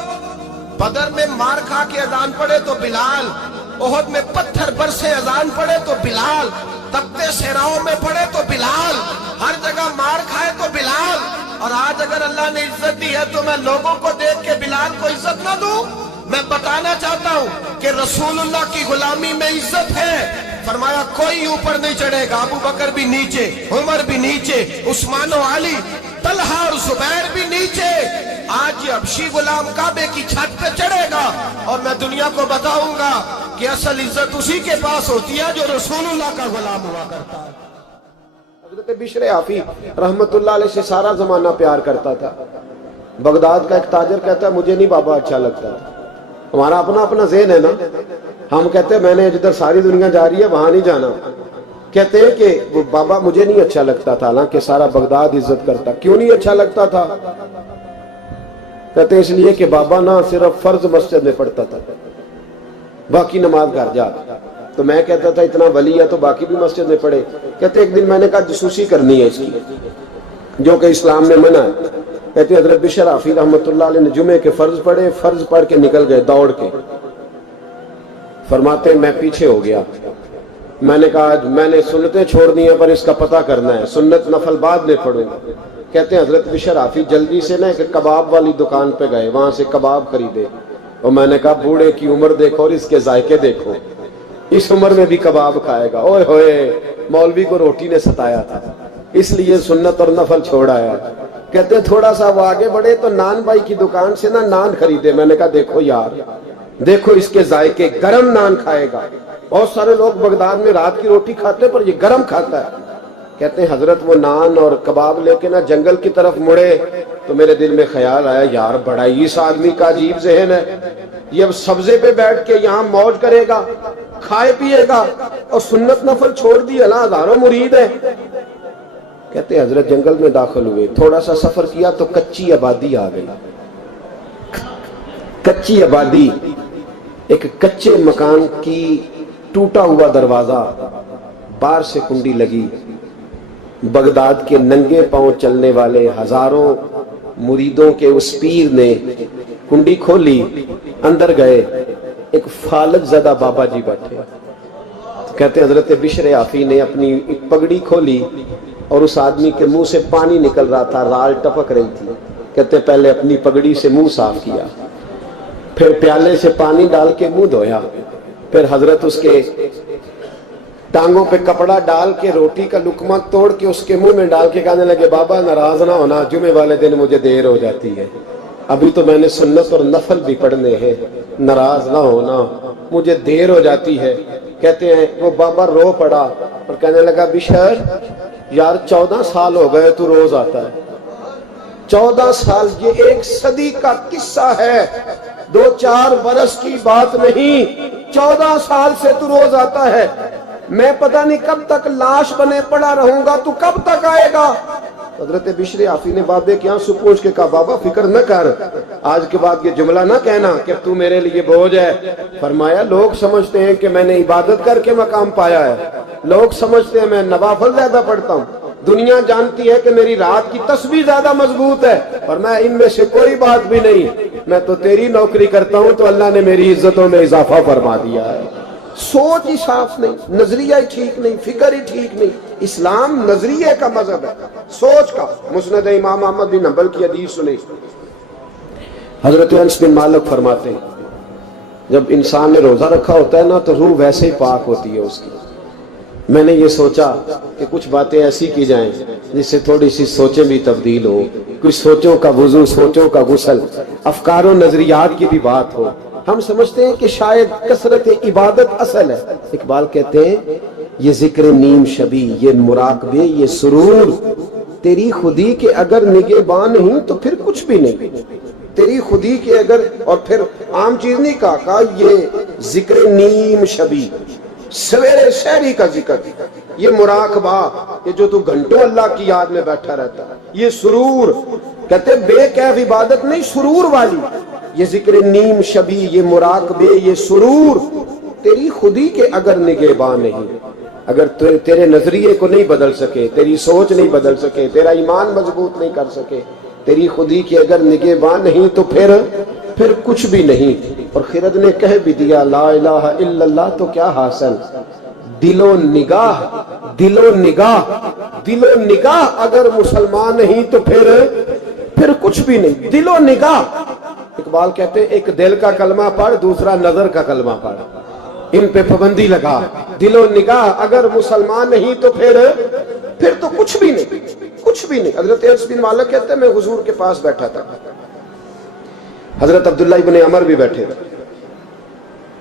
بدر میں مار کھا کے اذان پڑے تو بلال، احد میں پتھر برسے اذان پڑے تو بلال، تپتے صحراؤں میں پڑے تو بلال، ہر جگہ مار کھائے تو بلال، اور آج اگر اللہ نے عزت دی ہے تو میں لوگوں کو دیکھ کے بلال کو عزت نہ دوں؟ میں بتانا چاہتا ہوں کہ رسول اللہ کی غلامی میں عزت ہے۔ فرمایا کوئی اوپر نہیں چڑھے گا، ابو بکر بھی نیچے، عمر بھی نیچے، عثمان و علی، طلحہ اور زبیر بھی نیچے۔ آج یہ حبشی غلام کعبے کی چھت پہ چڑھے گا اور میں دنیا کو بتاؤں گا کہ اصل عزت اسی کے پاس ہوتی ہے جو رسول اللہ کا غلام ہوا کرتا ہے۔ حضرت بشر حافی رحمت اللہ علیہ سے سارا زمانہ پیار کرتا تھا۔ بغداد کا ایک تاجر کہتا ہے مجھے نہیں بابا اچھا لگتا تھا، ہمارا اپنا ذہن ہے نا، ہم کہتے ہیں میں نے جدھر ساری دنیا جا رہی ہے وہاں نہیں جانا، کہتے ہیں کہ وہ بابا مجھے نہیں اچھا لگتا تھا، حالانکہ سارا بغداد عزت کرتا۔ کیوں نہیں اچھا لگتا تھا؟ کہتے ہیں اس لیے کہ بابا نہ صرف فرض مسجد میں پڑھتا تھا، باقی نماز گھر جا، تو میں کہتا تھا اتنا ولی ہے تو باقی بھی مسجد میں پڑھے۔ کہتے ایک دن میں نے کہا جاسوسی کرنی ہے اس کی، جو کہ اسلام میں منع ہے۔ کہتے حضرت بشر حافی رحمت اللہ علیہ نے جمعے کے فرض پڑھے، فرض پڑھ کے نکل گئے دوڑ کے، فرماتے میں پیچھے ہو گیا، میں نے کہا میں نے سنتیں چھوڑ دی ہیں پر اس کا پتہ کرنا ہے، سنت نفل بعد میں پڑھوں گا۔ کہتے ہیں حضرت بشر حافی جلدی سے نا کہ کباب والی دکان پہ گئے، وہاں سے کباب خریدے، اور میں نے کہا بوڑھے کی عمر دیکھو اور اس کے ذائقے دیکھو، اس عمر میں بھی کباب کھائے گا، اوئے ہوئے مولوی کو روٹی نے ستایا تھا اس لیے سنت اور نفل چھوڑ آیا۔ کہتے ہیں تھوڑا سا وہ آگے بڑھے تو نان بھائی کی دکان سے نا نان خریدے، میں نے کہا دیکھو یار دیکھو اس کے ذائقے، گرم نان کھائے گا، بہت سارے لوگ بغداد میں رات کی روٹی کھاتے پر یہ گرم کھاتا ہے۔ کہتے ہیں حضرت وہ نان اور کباب لے کے نا جنگل کی طرف مڑے تو میرے دل میں خیال آیا یار بڑا ہی اس آدمی کا عجیب ذہن ہے، یہ اب سبزے پہ بیٹھ کے یہاں موج کرے گا، کھائے پیے گا، اور سنت نفل چھوڑ دی، اللہ ہزاروں مرید ہے۔ کہتے ہیں حضرت جنگل میں داخل ہوئے، تھوڑا سا سفر کیا تو کچی آبادی آ گئی، کچی آبادی، ایک کچے مکان کی ٹوٹا ہوا دروازہ، باہر سے کنڈی لگی، بغداد کے ننگے پاؤں چلنے والے ہزاروں مریدوں کے اس پیر نے کنڈی کھولی، اندر گئے، ایک فالج زدہ بابا جی بیٹھے، کہتے ہیں حضرت بشر آفی نے اپنی پگڑی کھولی اور اس آدمی کے منہ سے پانی نکل رہا تھا، رال ٹپک رہی تھی، کہتے ہیں پہلے اپنی پگڑی سے منہ صاف کیا، پھر پیالے سے پانی ڈال کے منہ دھویا، پھر حضرت اس کے ٹانگوں پہ کپڑا ڈال کے روٹی کا لقمہ توڑ کے اس کے منہ میں ڈال کے کہنے لگے بابا ناراض نہ ہونا، جمعے والے دن مجھے دیر ہو جاتی ہے، ابھی تو میں نے سنت اور نفل بھی پڑھنے ہیں، ناراض نہ ہونا مجھے دیر ہو جاتی ہے۔ کہتے ہیں وہ بابا رو پڑا اور کہنے لگا بشر یار 14 سال ہو گئے تو روز آتا ہے، 14 سال، یہ 1 صدی کا قصہ ہے، 2-4 برس کی بات نہیں، 14 سال سے تو روز آتا ہے، میں پتہ نہیں کب تک لاش بنے پڑا رہوں گا، تو کب تک آئے گا؟ حضرت بشر آفی نے بابے کے آنسو پوچھ کے کہا بابا فکر نہ کر، آج کے بعد یہ جملہ نہ کہنا کہ تو میرے لیے بوجھ ہے۔ فرمایا لوگ سمجھتے ہیں کہ میں نے عبادت کر کے مقام پایا ہے، لوگ سمجھتے ہیں میں نوافل زیادہ پڑھتا ہوں، دنیا جانتی ہے کہ میری رات کی تسبیح زیادہ مضبوط ہے، اور میں ان میں سے کوئی بات بھی نہیں، میں تو تیری نوکری کرتا ہوں تو اللہ نے میری عزتوں میں اضافہ فرما دیا ہے۔ سوچ ہی صاف نہیں، نظریہ ہی ٹھیک نہیں، فکر ہی ٹھیک نہیں۔ اسلام نظریے کا مذہب ہے، سوچ کا۔ مسند امام احمد بن حنبل کی حدیث سنی، حضرت انس بن مالک فرماتے ہیں جب انسان نے روزہ رکھا ہوتا ہے نا تو روح ویسے ہی پاک ہوتی ہے اس کی۔ میں نے یہ سوچا کہ کچھ باتیں ایسی کی جائیں جس سے تھوڑی سی سوچیں بھی تبدیل ہو، کچھ سوچوں کا وضو، سوچوں کا غسل، افکار و نظریات کی بھی بات ہو۔ ہم سمجھتے ہیں کہ شاید کثرت عبادت اصل ہے، اقبال کہتے ہیں یہ ذکر نیم شبی، یہ مراقبے، یہ سرور، تیری خودی کے اگر نگہبان نہیں تو پھر کچھ بھی نہیں، تیری خودی کے اگر، اور پھر عام چیز نہیں کہا یہ ذکر نیم شبی، سویرے شہری کا ذکر، یہ مراقبہ، یہ جو تو گھنٹوں اللہ کی یاد میں بیٹھا رہتا ہے، یہ سرور، کہتے بے کیف عبادت نہیں، سرور والی، یہ ذکر نیم شبی، یہ مراقبے، یہ سرور، تیری خودی کے اگر نگہبان نہیں، اگر تیرے نظریے کو نہیں بدل سکے، تیری سوچ نہیں بدل سکے، تیرا ایمان مضبوط نہیں کر سکے، تیری خودی کے اگر نگہبان نہیں تو پھر کچھ بھی نہیں۔ اور خرد نے کہہ بھی دیا لا الہ الا اللہ تو کیا حاصل، دل و نگاہ، دل و نگاہ، دل و نگاہ اگر مسلمان نہیں تو پھر کچھ بھی نہیں، دل و نگاہ۔ اقبال کہتے ہیں ایک دل کا کلمہ پڑھ، دوسرا نظر کا کلمہ پڑھ، ان پہ پابندی لگا، دل و نگاہ اگر مسلمان نہیں تو پھر تو کچھ بھی نہیں، کچھ بھی نہیں۔ حضرت انس بن مالک کہتے ہیں میں حضور کے پاس بیٹھا تھا، حضرت عبداللہ ابن عمر بھی بیٹھے تھے،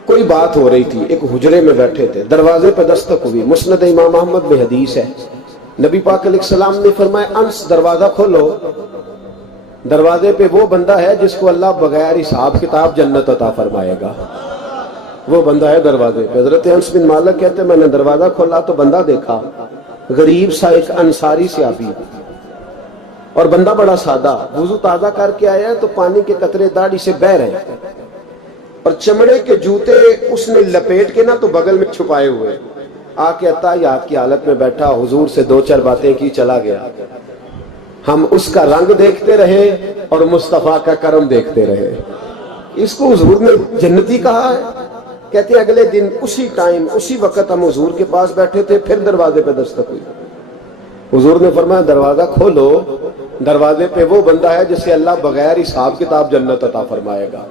کوئی بات ہو رہی تھی، ایک حجرے میں بیٹھے تھے، دروازے پہ دستک ہوئی، مسند امام احمد میں حدیث ہے، نبی پاک علیہ السلام نے فرمایا انس دروازہ کھولو، دروازے پہ وہ بندہ ہے جس کو اللہ بغیر حساب کتاب جنت عطا فرمائے گا، وہ بندہ ہے دروازے پہ۔ حضرت انس بن مالک کہتے ہیں میں نے دروازہ کھولا تو بندہ دیکھا، غریب سا ایک انصاری صحابی، اور بندہ بڑا سادہ، وضو تازہ کر کے آیا ہے تو پانی کے قطرے داڑھی سے بہہ رہے ہیں، اور چمڑے کے جوتے اس نے لپیٹ کے نا تو بغل میں چھپائے ہوئے، آ کے عطیات کی حالت میں بیٹھا، حضور سے 2-4 باتیں کی، چلا گیا۔ ہم اس کا رنگ دیکھتے رہے اور مصطفیٰ کا کرم دیکھتے رہے، اس کو حضور نے جنتی کہا ہے۔ کہتے ہیں اگلے دن اسی ٹائم اسی وقت ہم حضور کے پاس بیٹھے تھے، پھر دروازے پہ دستک ہوئی، حضور نے فرمایا دروازہ کھولو، دروازے پہ وہ بندہ ہے جسے اللہ بغیر حساب کتاب جنت عطا فرمائے گا،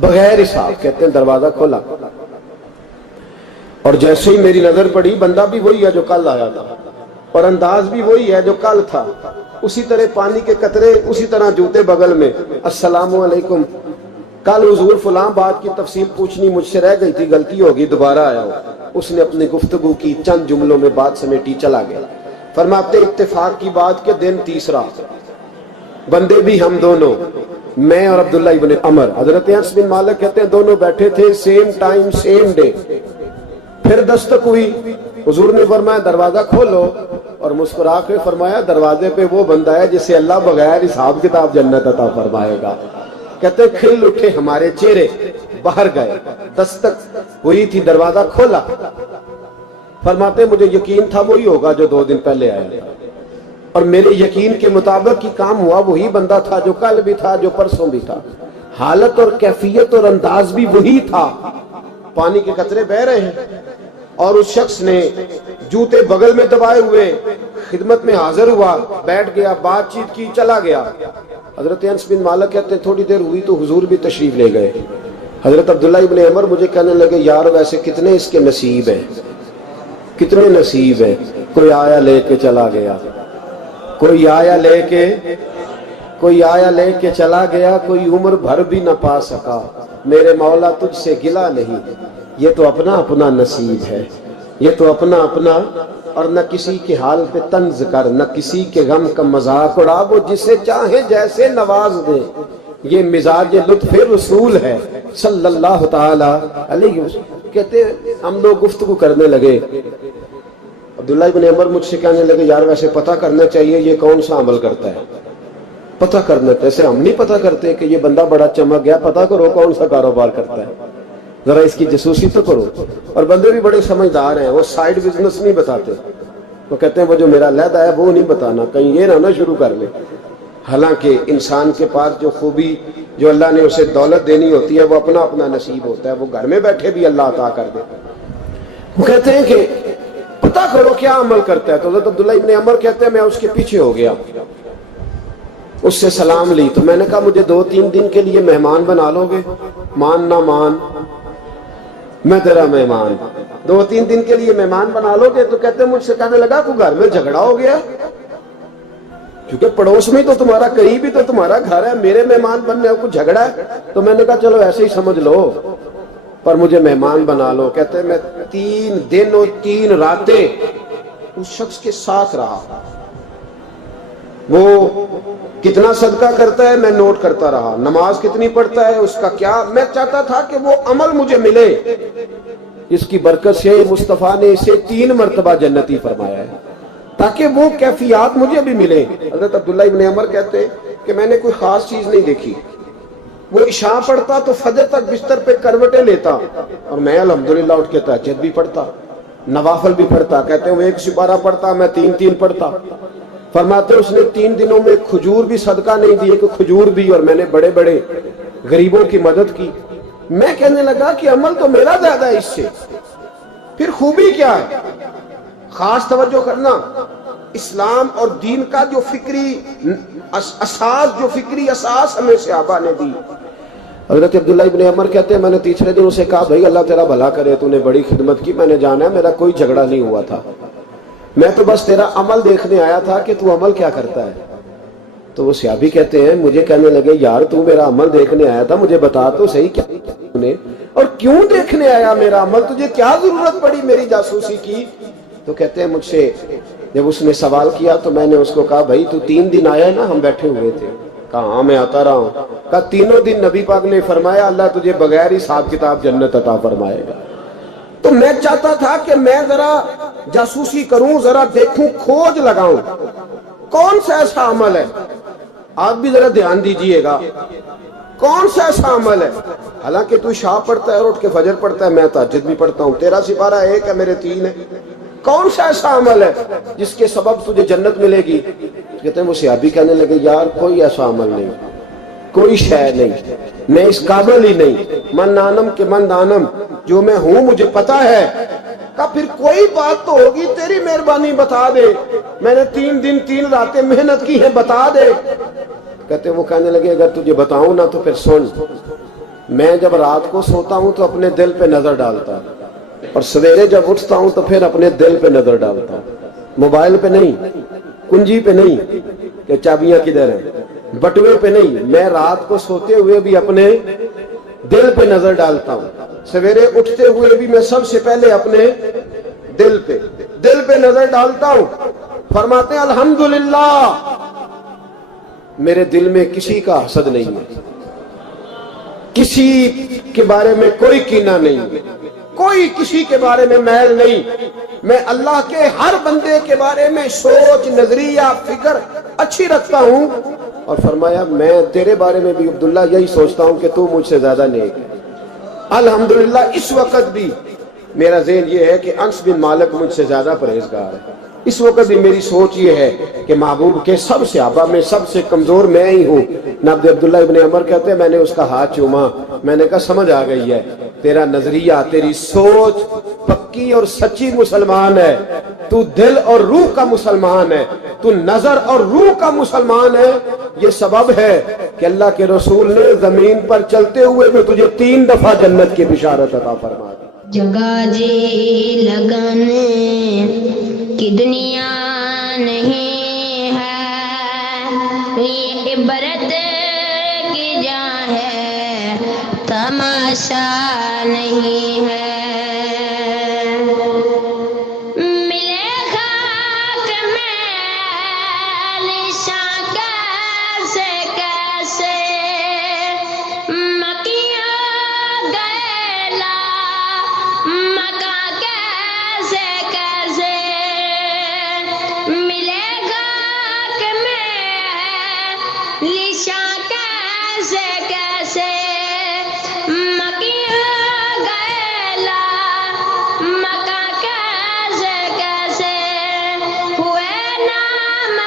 بغیر حساب۔ کہتے ہیں دروازہ کھولا اور جیسے ہی میری نظر پڑی، بندہ بھی وہی ہے جو کل آیا تھا، اور انداز بھی وہی ہے جو کل تھا، اسی طرح پانی کے قطرے، اسی طرح جوتے بغل میں، السلام علیکم، کل حضور فلاں بات کی تفصیل پوچھنی مجھ سے رہ گئی تھی، غلطی ہوگی، دوبارہ آیا ہوں۔ اس نے اپنی گفتگو کی، چند جملوں میں بات سمیٹی، چلا گیا۔ فرماتے اتفاق کی بات کے دن تیسرا، بندے بھی ہم دونوں، میں اور عبداللہ ابن عمر، حضرت انس بن مالک کہتے ہیں دونوں بیٹھے تھے، سیم ٹائم سیم ڈے، پھر دستک ہوئی، حضور نے فرمایا دروازہ کھولو، اور مسکرا کے فرمایا دروازے پہ وہ بندہ ہے جسے اللہ بغیر حساب کتاب جنت عطا فرمائے گا۔ کہتے ہیں کھل اٹھے ہمارے چہرے، باہر گئے، دستک ہوئی تھی، دروازہ کھولا، فرماتے مجھے یقین تھا وہی ہوگا جو 2 دن پہلے آیا، اور میرے یقین کے مطابق ہی کام ہوا، وہی بندہ تھا جو کل بھی تھا، جو پرسوں بھی تھا۔ حالت اور کیفیت اور انداز بھی وہی تھا. پانی کے قطرے بہ رہے ہیں اور اس شخص نے جوتے بغل میں دبائے ہوئے خدمت میں حاضر ہوا, بیٹھ گیا, بات چیت کی, چلا گیا. حضرت انس بن مالک کہتے ہیں تھوڑی دیر ہوئی تو حضور بھی تشریف لے گئے. حضرت عبداللہ ابن عمر مجھے کہنے لگے یار ویسے کتنے اس کے نصیب ہیں, کتنے نصیب ہیں. کوئی آیا لے کے چلا گیا, کوئی آیا لے کے چلا گیا, کوئی عمر بھر بھی نہ پا سکا. میرے مولا تجھ سے گلا نہیں, یہ تو اپنا اپنا نصیب ہے, یہ تو اپنا اپنا. اور نہ کسی کے حال پہ طنز کر, نہ کسی کے غم کا مذاق اڑا, وہ جسے چاہے جیسے نواز دے. یہ مزاج لطف رسول ہے صلی اللہ تعالی علیہ وسلم. کہتے ہیں ہم لوگ گفتگو کرنے لگے. عبداللہ ابن عمر مجھ سے کہنے لگے یار ویسے پتہ کرنا چاہیے یہ کون سا عمل کرتا ہے, پتہ کرنا. ایسے ہم نہیں پتہ کرتے کہ یہ بندہ بڑا چمک گیا, پتہ کرو کون سا کاروبار کرتا ہے, ذرا اس کی جاسوسی تو کرو. اور بندے بھی بڑے سمجھدار ہیں, وہ سائیڈ بزنس نہیں بتاتے. وہ کہتے ہیں وہ جو میرا علیحدہ ہے وہ نہیں بتانا, کہیں یہ نہ شروع کر لے. حالانکہ انسان کے پاس جو خوبی جو اللہ نے اسے دولت دینی ہوتی ہے وہ اپنا اپنا نصیب ہوتا ہے, وہ گھر میں بیٹھے بھی اللہ عطا کر دے. وہ کہتے ہیں کہ پتہ کرو کیا عمل کرتا ہے. تو حضرت عبداللہ ابن عمر کہتے ہیں میں اس کے پیچھے ہو گیا, اس سے سلام لی. تو میں نے کہا مجھے 2-3 دن کے لیے مہمان بنا لو گے, مان نہ مان میں تیرا مہمان. 2-3 دن کے لیے مہمان بنا لو گے. تو کہتے ہیں مجھ سے کہنے لگا کہ گھر میں جھگڑا ہو گیا, کیونکہ پڑوس میں تو تمہارا قریب ہی تو تمہارا گھر ہے, میرے مہمان بننے کو جھگڑا ہے. تو میں نے کہا چلو ایسے ہی سمجھ لو پر مجھے مہمان بنا لو. کہتے ہیں میں 3 دن اور 3 راتیں اس شخص کے ساتھ رہا. وہ کتنا صدقہ کرتا ہے میں نوٹ کرتا رہا, نماز کتنی پڑھتا ہے اس کا کیا. میں چاہتا تھا کہ وہ عمل مجھے ملے. اس کی برکت سے مصطفیٰ نے اسے 3 مرتبہ جنتی فرمایا ہے تاکہ وہ کیفیات مجھے بھی ملے. حضرت عبداللہ ابن عمر کہتے ہیں کہ میں نے کوئی خاص چیز نہیں دیکھی. وہ عشاء پڑھتا تو فجر تک بستر پہ کروٹیں لیتا, اور میں الحمدللہ اٹھ کے تہجد بھی پڑھتا, نوافل بھی پڑھتا. کہتے ہیں وہ 1 سپارہ پڑھتا, میں 3 پڑھتا. فرماتے اس نے 3 دنوں میں کھجور بھی صدقہ نہیں دیے کہ کھجور بھی, اور میں نے بڑے بڑے غریبوں کی مدد کی. میں کہنے لگا کہ عمل تو میرا زیادہ ہے اس سے, پھر خوبی کیا ہے. خاص توجہ کرنا, اسلام اور دین کا جو فکری اساس ہمیں صحابہ نے دی. حضرت عبداللہ ابن عمر کہتے ہیں میں نے تیسرے دن اسے کہا بھائی اللہ تیرا بھلا کرے, تو نے بڑی خدمت کی, میں نے جانا ہے میرا کوئی جھگڑا نہیں ہوا تھا, میں تو بس تیرا عمل دیکھنے آیا تھا کہ تو عمل کیا کرتا ہے. تو وہ صحابی کہتے ہیں مجھے کہنے لگے یار تو میرا عمل دیکھنے آیا تھا, مجھے بتا تو صحیح کیا نے, اور کیوں دیکھنے آیا میرا عمل, تجھے کیا ضرورت پڑی میری جاسوسی کی. تو کہتے ہیں مجھ سے جب اس نے سوال کیا تو میں نے اس کو کہا بھائی تو 3 دن آیا ہے نا, ہم بیٹھے ہوئے تھے. کہا ہاں میں آتا رہا ہوں. کہا 3 دن نبی پاک نے فرمایا اللہ تجھے بغیر حساب کتاب جنت عطا فرمائے گا. تو میں چاہتا تھا کہ میں ذرا جاسوسی کروں, ذرا دیکھوں, کھوج لگاؤں کون سا ایسا عمل ہے. آپ بھی ذرا دھیان دیجئے گا کون سا ایسا عمل ہے. حالانکہ تو عشاء پڑھتا ہے اور اٹھ کے فجر پڑھتا ہے, میں تہجد بھی پڑھتا ہوں, تیرا سپارہ 1 ہے میرے 3 ہے. کون سا ایسا عمل ہے جس کے سبب تجھے جنت ملے گی. کہتے ہیں وہ صحابی کہنے لگے یار کوئی ایسا عمل نہیں, کوئی شے نہیں, میں اس قابل ہی نہیں. من دانم کے من دانم, جو میں ہوں مجھے پتا ہے. کہا پھر کوئی بات تو ہوگی, تیری مہربانی بتا دے, میں نے 3 دن 3 راتیں محنت کی ہے, بتا دے. کہتے ہیں وہ کہنے لگے اگر تجھے بتاؤں نا تو پھر سن. میں جب رات کو سوتا ہوں تو اپنے دل پہ نظر ڈالتا ہوں, اور سویرے جب اٹھتا ہوں تو پھر اپنے دل پہ نظر ڈالتا ہوں, موبائل پہ نہیں, کنجی پہ نہیں کہ چابیاں کدھر ہیں, بٹوے پہ نہیں. میں رات کو سوتے ہوئے بھی اپنے دل پہ نظر ڈالتا ہوں, سویرے اٹھتے ہوئے بھی میں سب سے پہلے اپنے دل پہ نظر ڈالتا ہوں. فرماتے ہیں الحمدللہ میرے دل میں کسی کا حسد نہیں ہے, کسی کے بارے میں کوئی کینہ نہیں, کوئی کسی کے بارے میں میل نہیں. میں اللہ کے ہر بندے کے بارے میں سوچ, نظریہ, فکر اچھی رکھتا ہوں. اور فرمایا میں تیرے بارے میں بھی عبداللہ یہی سوچتا ہوں کہ تو مجھ سے زیادہ نیک ہے. الحمدللہ اس وقت بھی میرا ذہن یہ ہے کہ انس بن مالک مجھ سے زیادہ پرہیزگار ہے. اس وقت بھی میری سوچ یہ ہے کہ محبوب کے سب صحابہ میں سب سے کمزور میں ہی ہوں. نبی عبداللہ ابن عمر کہتے ہیں میں نے اس کا ہاتھ چوما, میں نے کہا سمجھ آ گئی ہے, تیرا نظریہ, تیری سوچ پکی اور سچی مسلمان ہے, تو دل اور روح کا مسلمان ہے, تو نظر اور روح کا مسلمان ہے. یہ سبب ہے کہ اللہ کے رسول نے زمین پر چلتے ہوئے میں تجھے 3 دفعہ جنت کی بشارت عطا فرما دی. جگہ جی لگن کی دنیا نہیں ہے, یہ عبرت کی جا ہے, تماشا نہیں ہے. ملے خاک میں نشاں کیسے کیسے, مکیاں گیلا مکا کیسے کیسے, ملے خاک میں نشاں کیسے کیسے, مکیاں گیلا مکا کیسے کیسے, ہوئے نام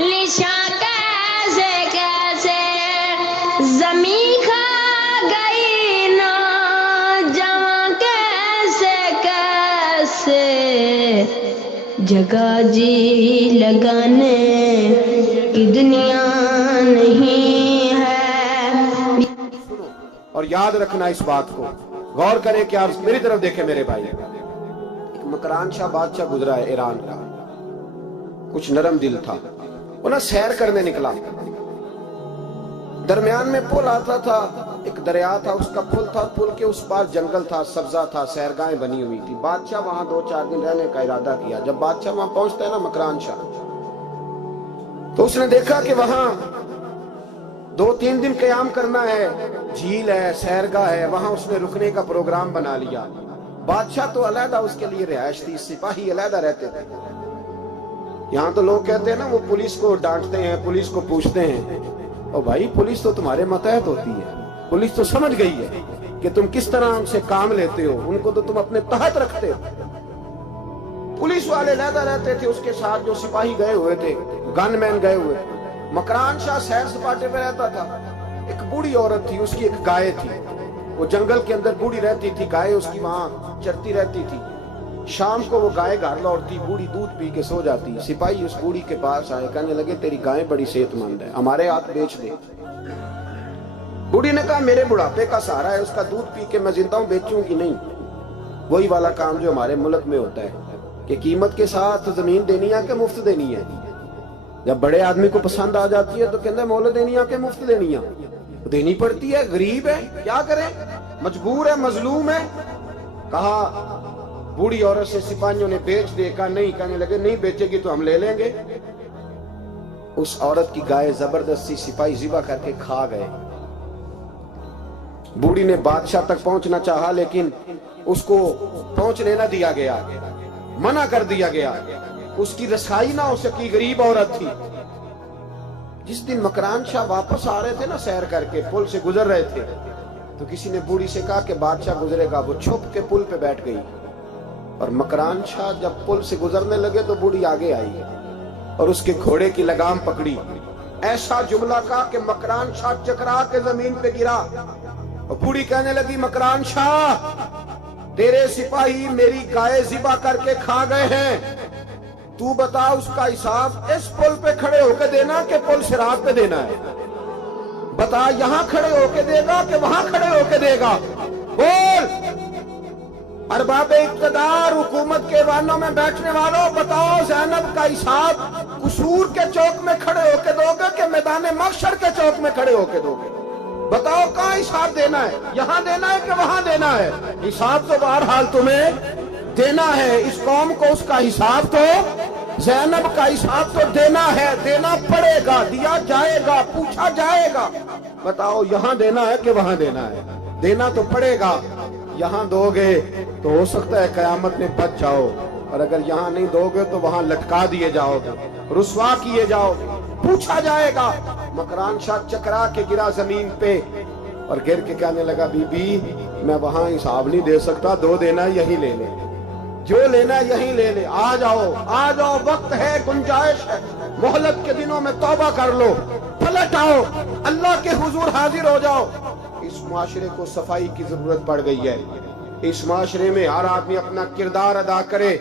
نشاں کیسے کیسے, زمین کھا گئی نوجوان کیسے کیسے, جگہ جی لگانے کی دنیا نہیں ہے. اور یاد رکھنا اس بات کو, غور کرے کہ آپ میری طرف دیکھیں میرے بھائی. ایک مکران شاہ بادشاہ گزرا ہے ایران کا, کچھ نرم دل تھا, وہ نہ سیر کرنے نکلا, درمیان میں پل آتا تھا, ایک دریا تھا, اس کا پل تھا, پل کے اس پار جنگل تھا, سبزہ تھا, سیرگاہیں بنی ہوئی تھی. بادشاہ وہاں 2-4 دن رہنے کا ارادہ کیا. جب بادشاہ وہاں پہنچتا ہے نا مکران شاہ, تو اس نے دیکھا کہ وہاں 2-3 دن قیام کرنا ہے, جھیل ہے, سیرگاہ ہے, وہاں اس نے رکنے کا پروگرام بنا لیا. بادشاہ تو علیحدہ اس کے لیے رہائش تھی, سپاہی علیحدہ رہتے تھے. یہاں تو لوگ کہتے ہیں نا وہ پولیس کو ڈانٹتے ہیں, پولیس کو پوچھتے ہیں, اور بھائی پولیس تو تمہارے ماتحت ہوتی ہے, پولیس تو سمجھ گئی ہے کہ تم کس طرح ان سے کام لیتے ہو, ان کو تو تم اپنے تحت رکھتے ہو. پولیس والے علیحدہ رہتے تھے, اس کے ساتھ جو سپاہی گئے ہوئے تھے, گن مین گئے ہوئے. مکران شاہ سیر سپاٹے پہ رہتا تھا. ایک بوڑھی عورت تھی, اس کی ایک گائے تھی, وہ جنگل کے اندر بوڑھی رہتی تھی, گائے اس کی وہاں چرتی رہتی تھی. شام کو وہ گائے گھر لوٹتی, بوڑھی دودھ پی کے سو جاتی. سپاہی اس بوڑھی کے پاس آئے, کہنے لگے تیری گائے بڑی صحت مند ہے, ہمارے ہاتھ بیچ دے. بوڑھی نے کہا میرے بڑھاپے کا سہارا ہے, اس کا دودھ پی کے میں زندہ ہوں, بیچوں گی نہیں. وہی والا کام جو ہمارے ملک میں ہوتا ہے کہ قیمت کے ساتھ زمین دینی ہے کہ مفت دینی ہے. جب بڑے آدمی کو پسند آ جاتی ہے تو کہتے ہیں مول دینی ہے کہ مفت دینی ہے. دینی پڑتی ہے, غریب ہے, کیا کرے, مجبور ہے, مظلوم ہے. کہا بوڑھی عورت سے سپاہیوں نے بیچ دے, کہا نہیں. کہنے لگے نہیں بیچے گی تو ہم لے لیں گے. اس عورت کی گائے زبردستی سپاہی ذبح کر کے کھا گئے. بوڑھی نے بادشاہ تک پہنچنا چاہا لیکن اس کو پہنچنے نہ دیا گیا, منع کر دیا گیا. اس کی رسائی نہ ہو سکی, غریب عورت تھی. جس دن مکران شاہ واپس آ رہے تھے نا سیر کر کے, پل سے گزر رہے تھے, تو کسی نے بوڑھی سے کہا کہ بادشاہ گزرے گا. وہ چھپ کے پل پہ بیٹھ گئی, اور مکران شاہ جب پل سے گزرنے لگے تو بوڑھی آگے آئی اور اس کے گھوڑے کی لگام پکڑی. ایسا جملہ کہا کہ مکران شاہ چکرا کے زمین پہ گرا. اور بوڑھی کہنے لگی مکران شاہ تیرے سپاہی میری گائے ذبح کر کے کھا گئے ہیں, تو بتا اس کا حساب اس پل پہ کھڑے ہو کے دینا کہ پل صراط پہ دینا ہے. بتا یہاں کھڑے ہو کے دے گا کہ وہاں کھڑے ہو کے دے گا, بول. ارباب اقتدار, حکومت کے ایوانوں میں بیٹھنے والوں, بتاؤ زینب کا حساب قصور کے چوک میں کھڑے ہو کے دو گے کہ میدان محشر کے چوک میں کھڑے ہو کے دو گے؟ بتاؤ کہاں حساب دینا ہے, یہاں دینا ہے کہ وہاں دینا ہے؟ حساب تو بہرحال تمہیں دینا ہے. اس قوم کو اس کا حساب تو, زینب کا حساب تو دینا ہے, دینا پڑے گا, دیا جائے گا, پوچھا جائے گا. بتاؤ یہاں دینا ہے کہ وہاں دینا ہے؟ دینا تو پڑے گا. یہاں دو گے تو ہو سکتا ہے قیامت میں بچ جاؤ, اور اگر یہاں نہیں دو گے تو وہاں لٹکا دیے جاؤ گے, رسوا کیے جاؤ گے, پوچھا جائے گا. مکران شاہ چکرا کے گرا زمین پہ اور گر کے کہنے لگا بی بی میں وہاں حساب نہیں دے سکتا, 2 دینا یہی لے لے. جو لینا ہے یہیں لے لے، آ جاؤ، وقت ہے، گنجائش ہے، مہلت کے دنوں میں توبہ کر لو، پلٹ آؤ، اللہ کے حضور حاضر ہو جاؤ۔ اس معاشرے کو صفائی کی ضرورت پڑ گئی ہے۔ اس معاشرے میں ہر آدمی اپنا کردار ادا کرے،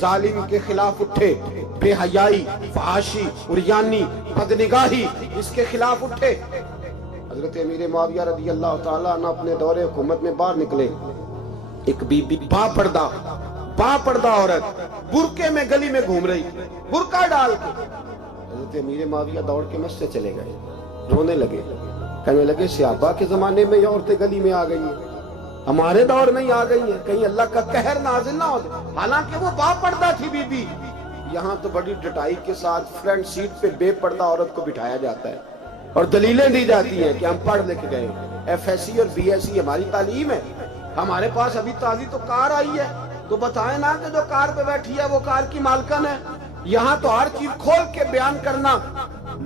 ظالم کے خلاف اٹھے، بے حیائی، فحاشی، عریانی، بدنگاہی، اس کے خلاف اٹھے۔ حضرت امیر معاویہ رضی اللہ تعالیٰ عنہ اپنے دور حکومت میں باہر نکلے، ایک بی بی با پردہ عورت برقعے میں گلی میں گھوم رہی تھی، برقع ڈال کے۔ حضرت امیر معاویہ دوڑ کے مسجد چلے گئے، رونے لگے، کہنے لگے صحابہ کے زمانے میں یہ عورتیں گلی میں آ گئی ہیں، ہمارے دور میں ہی آ گئی ہیں، کہیں اللہ کا قہر نازل نہ ہو جائے۔ حالانکہ وہ با پردہ تھی بی بی۔ یہاں تو بڑی ڈٹائی کے ساتھ فرنٹ سیٹ پہ بے پردہ عورت کو بٹھایا جاتا ہے اور دلیلیں دی جاتی ہیں کہ ہم پڑھ لکھ گئے، ایف ایس سی اور بی ایس سی ہماری تعلیم ہے۔ ہمارے پاس ابھی تازی تو کار آئی ہے، تو بتائیں نا کہ جو کار پہ بیٹھی ہے وہ کار کی مالکن ہے۔ یہاں تو ہر چیز کھول کے بیان کرنا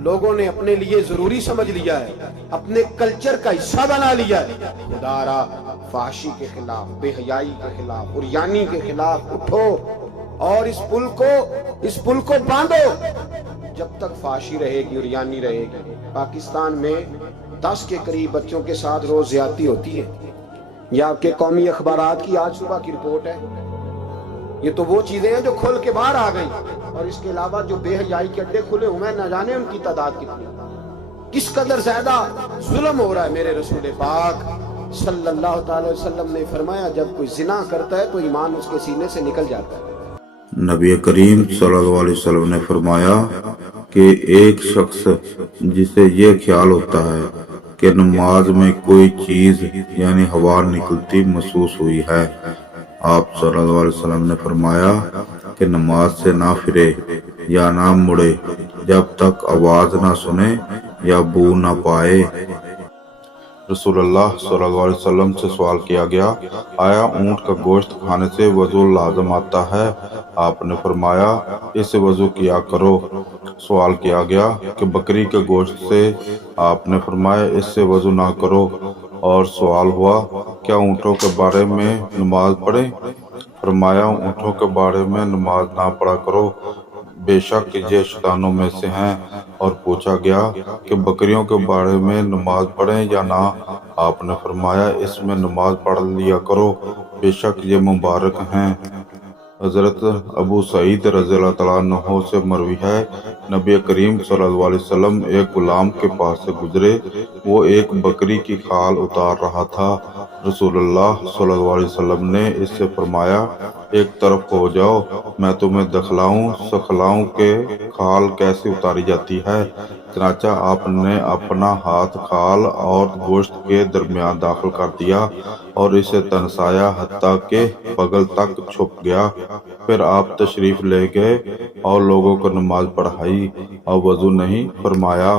لوگوں نے اپنے لیے ضروری سمجھ لیا ہے، اپنے کلچر کا حصہ بنا لیا ہے۔ خدارا فحاشی کے خلاف، بے حیائی کے خلاف، عریانی کے خلاف اٹھو اور اس پل کو باندھو۔ جب تک فحاشی رہے گی، عریانی رہے گی۔ پاکستان میں 10 کے قریب بچوں کے ساتھ روز زیادتی ہوتی ہے۔ یہ آپ کے قومی اخبارات کی آج صبح کی رپورٹ ہے۔ یہ تو وہ چیزیں ہیں جو کھل کے باہر آ گئی، اور اس کے علاوہ جو بے حیائی کے اڈے کھلے ہوئے ہیں، نہ جانے ان کی تعداد کتنی، کس قدر زیادہ ظلم ہو رہا ہے۔ میرے رسول پاک صلی اللہ تعالی وسلم نے فرمایا جب کوئی زنا کرتا ہے تو ایمان اس کے سینے سے نکل جاتا ہے۔ نبی کریم صلی اللہ علیہ وسلم نے فرمایا کہ ایک شخص جسے یہ خیال ہوتا ہے کہ نماز میں کوئی چیز یعنی ہوا نکلتی محسوس ہوئی ہے، آپ صلی اللہ علیہ وسلم نے فرمایا کہ نماز سے نہ پھرے یا نہ مڑے جب تک آواز نہ سنے یا بو نہ پائے۔ رسول اللہ صلی اللہ علیہ وسلم سے سوال کیا گیا، آیا اونٹ کا گوشت کھانے سے وضو لازم آتا ہے؟ آپ نے فرمایا اس سے وضو کیا کرو۔ سوال کیا گیا کہ بکری کے گوشت سے؟ آپ نے فرمایا اس سے وضو نہ کرو۔ اور سوال ہوا کیا اونٹوں کے بارے میں نماز پڑھیں؟ فرمایا اونٹوں کے بارے میں نماز نہ پڑھا کرو، بے شک یہ شیطانوں میں سے ہیں۔ اور پوچھا گیا کہ بکریوں کے بارے میں نماز پڑھیں یا نہ؟ آپ نے فرمایا اس میں نماز پڑھ لیا کرو، بے شک یہ مبارک ہیں۔ حضرت ابو سعید رضی اللہ تعالیٰ عنہ سے مروی ہے، نبی کریم صلی اللہ علیہ وسلم ایک غلام کے پاس سے گزرے، وہ ایک بکری کی کھال اتار رہا تھا۔ رسول اللہ صلی اللہ علیہ وسلم نے اس سے فرمایا ایک طرف ہو جاؤ، میں تمہیں سکھلاؤں کہ کھال کیسے اتاری جاتی ہے۔ چنانچہ آپ نے اپنا ہاتھ کھال اور گوشت کے درمیان داخل کر دیا اور اسے تنسایا حتیٰ کہ بغل تک چھپ گیا۔ پھر آپ تشریف لے گئے اور لوگوں کو نماز پڑھائی اور وضو نہیں فرمایا۔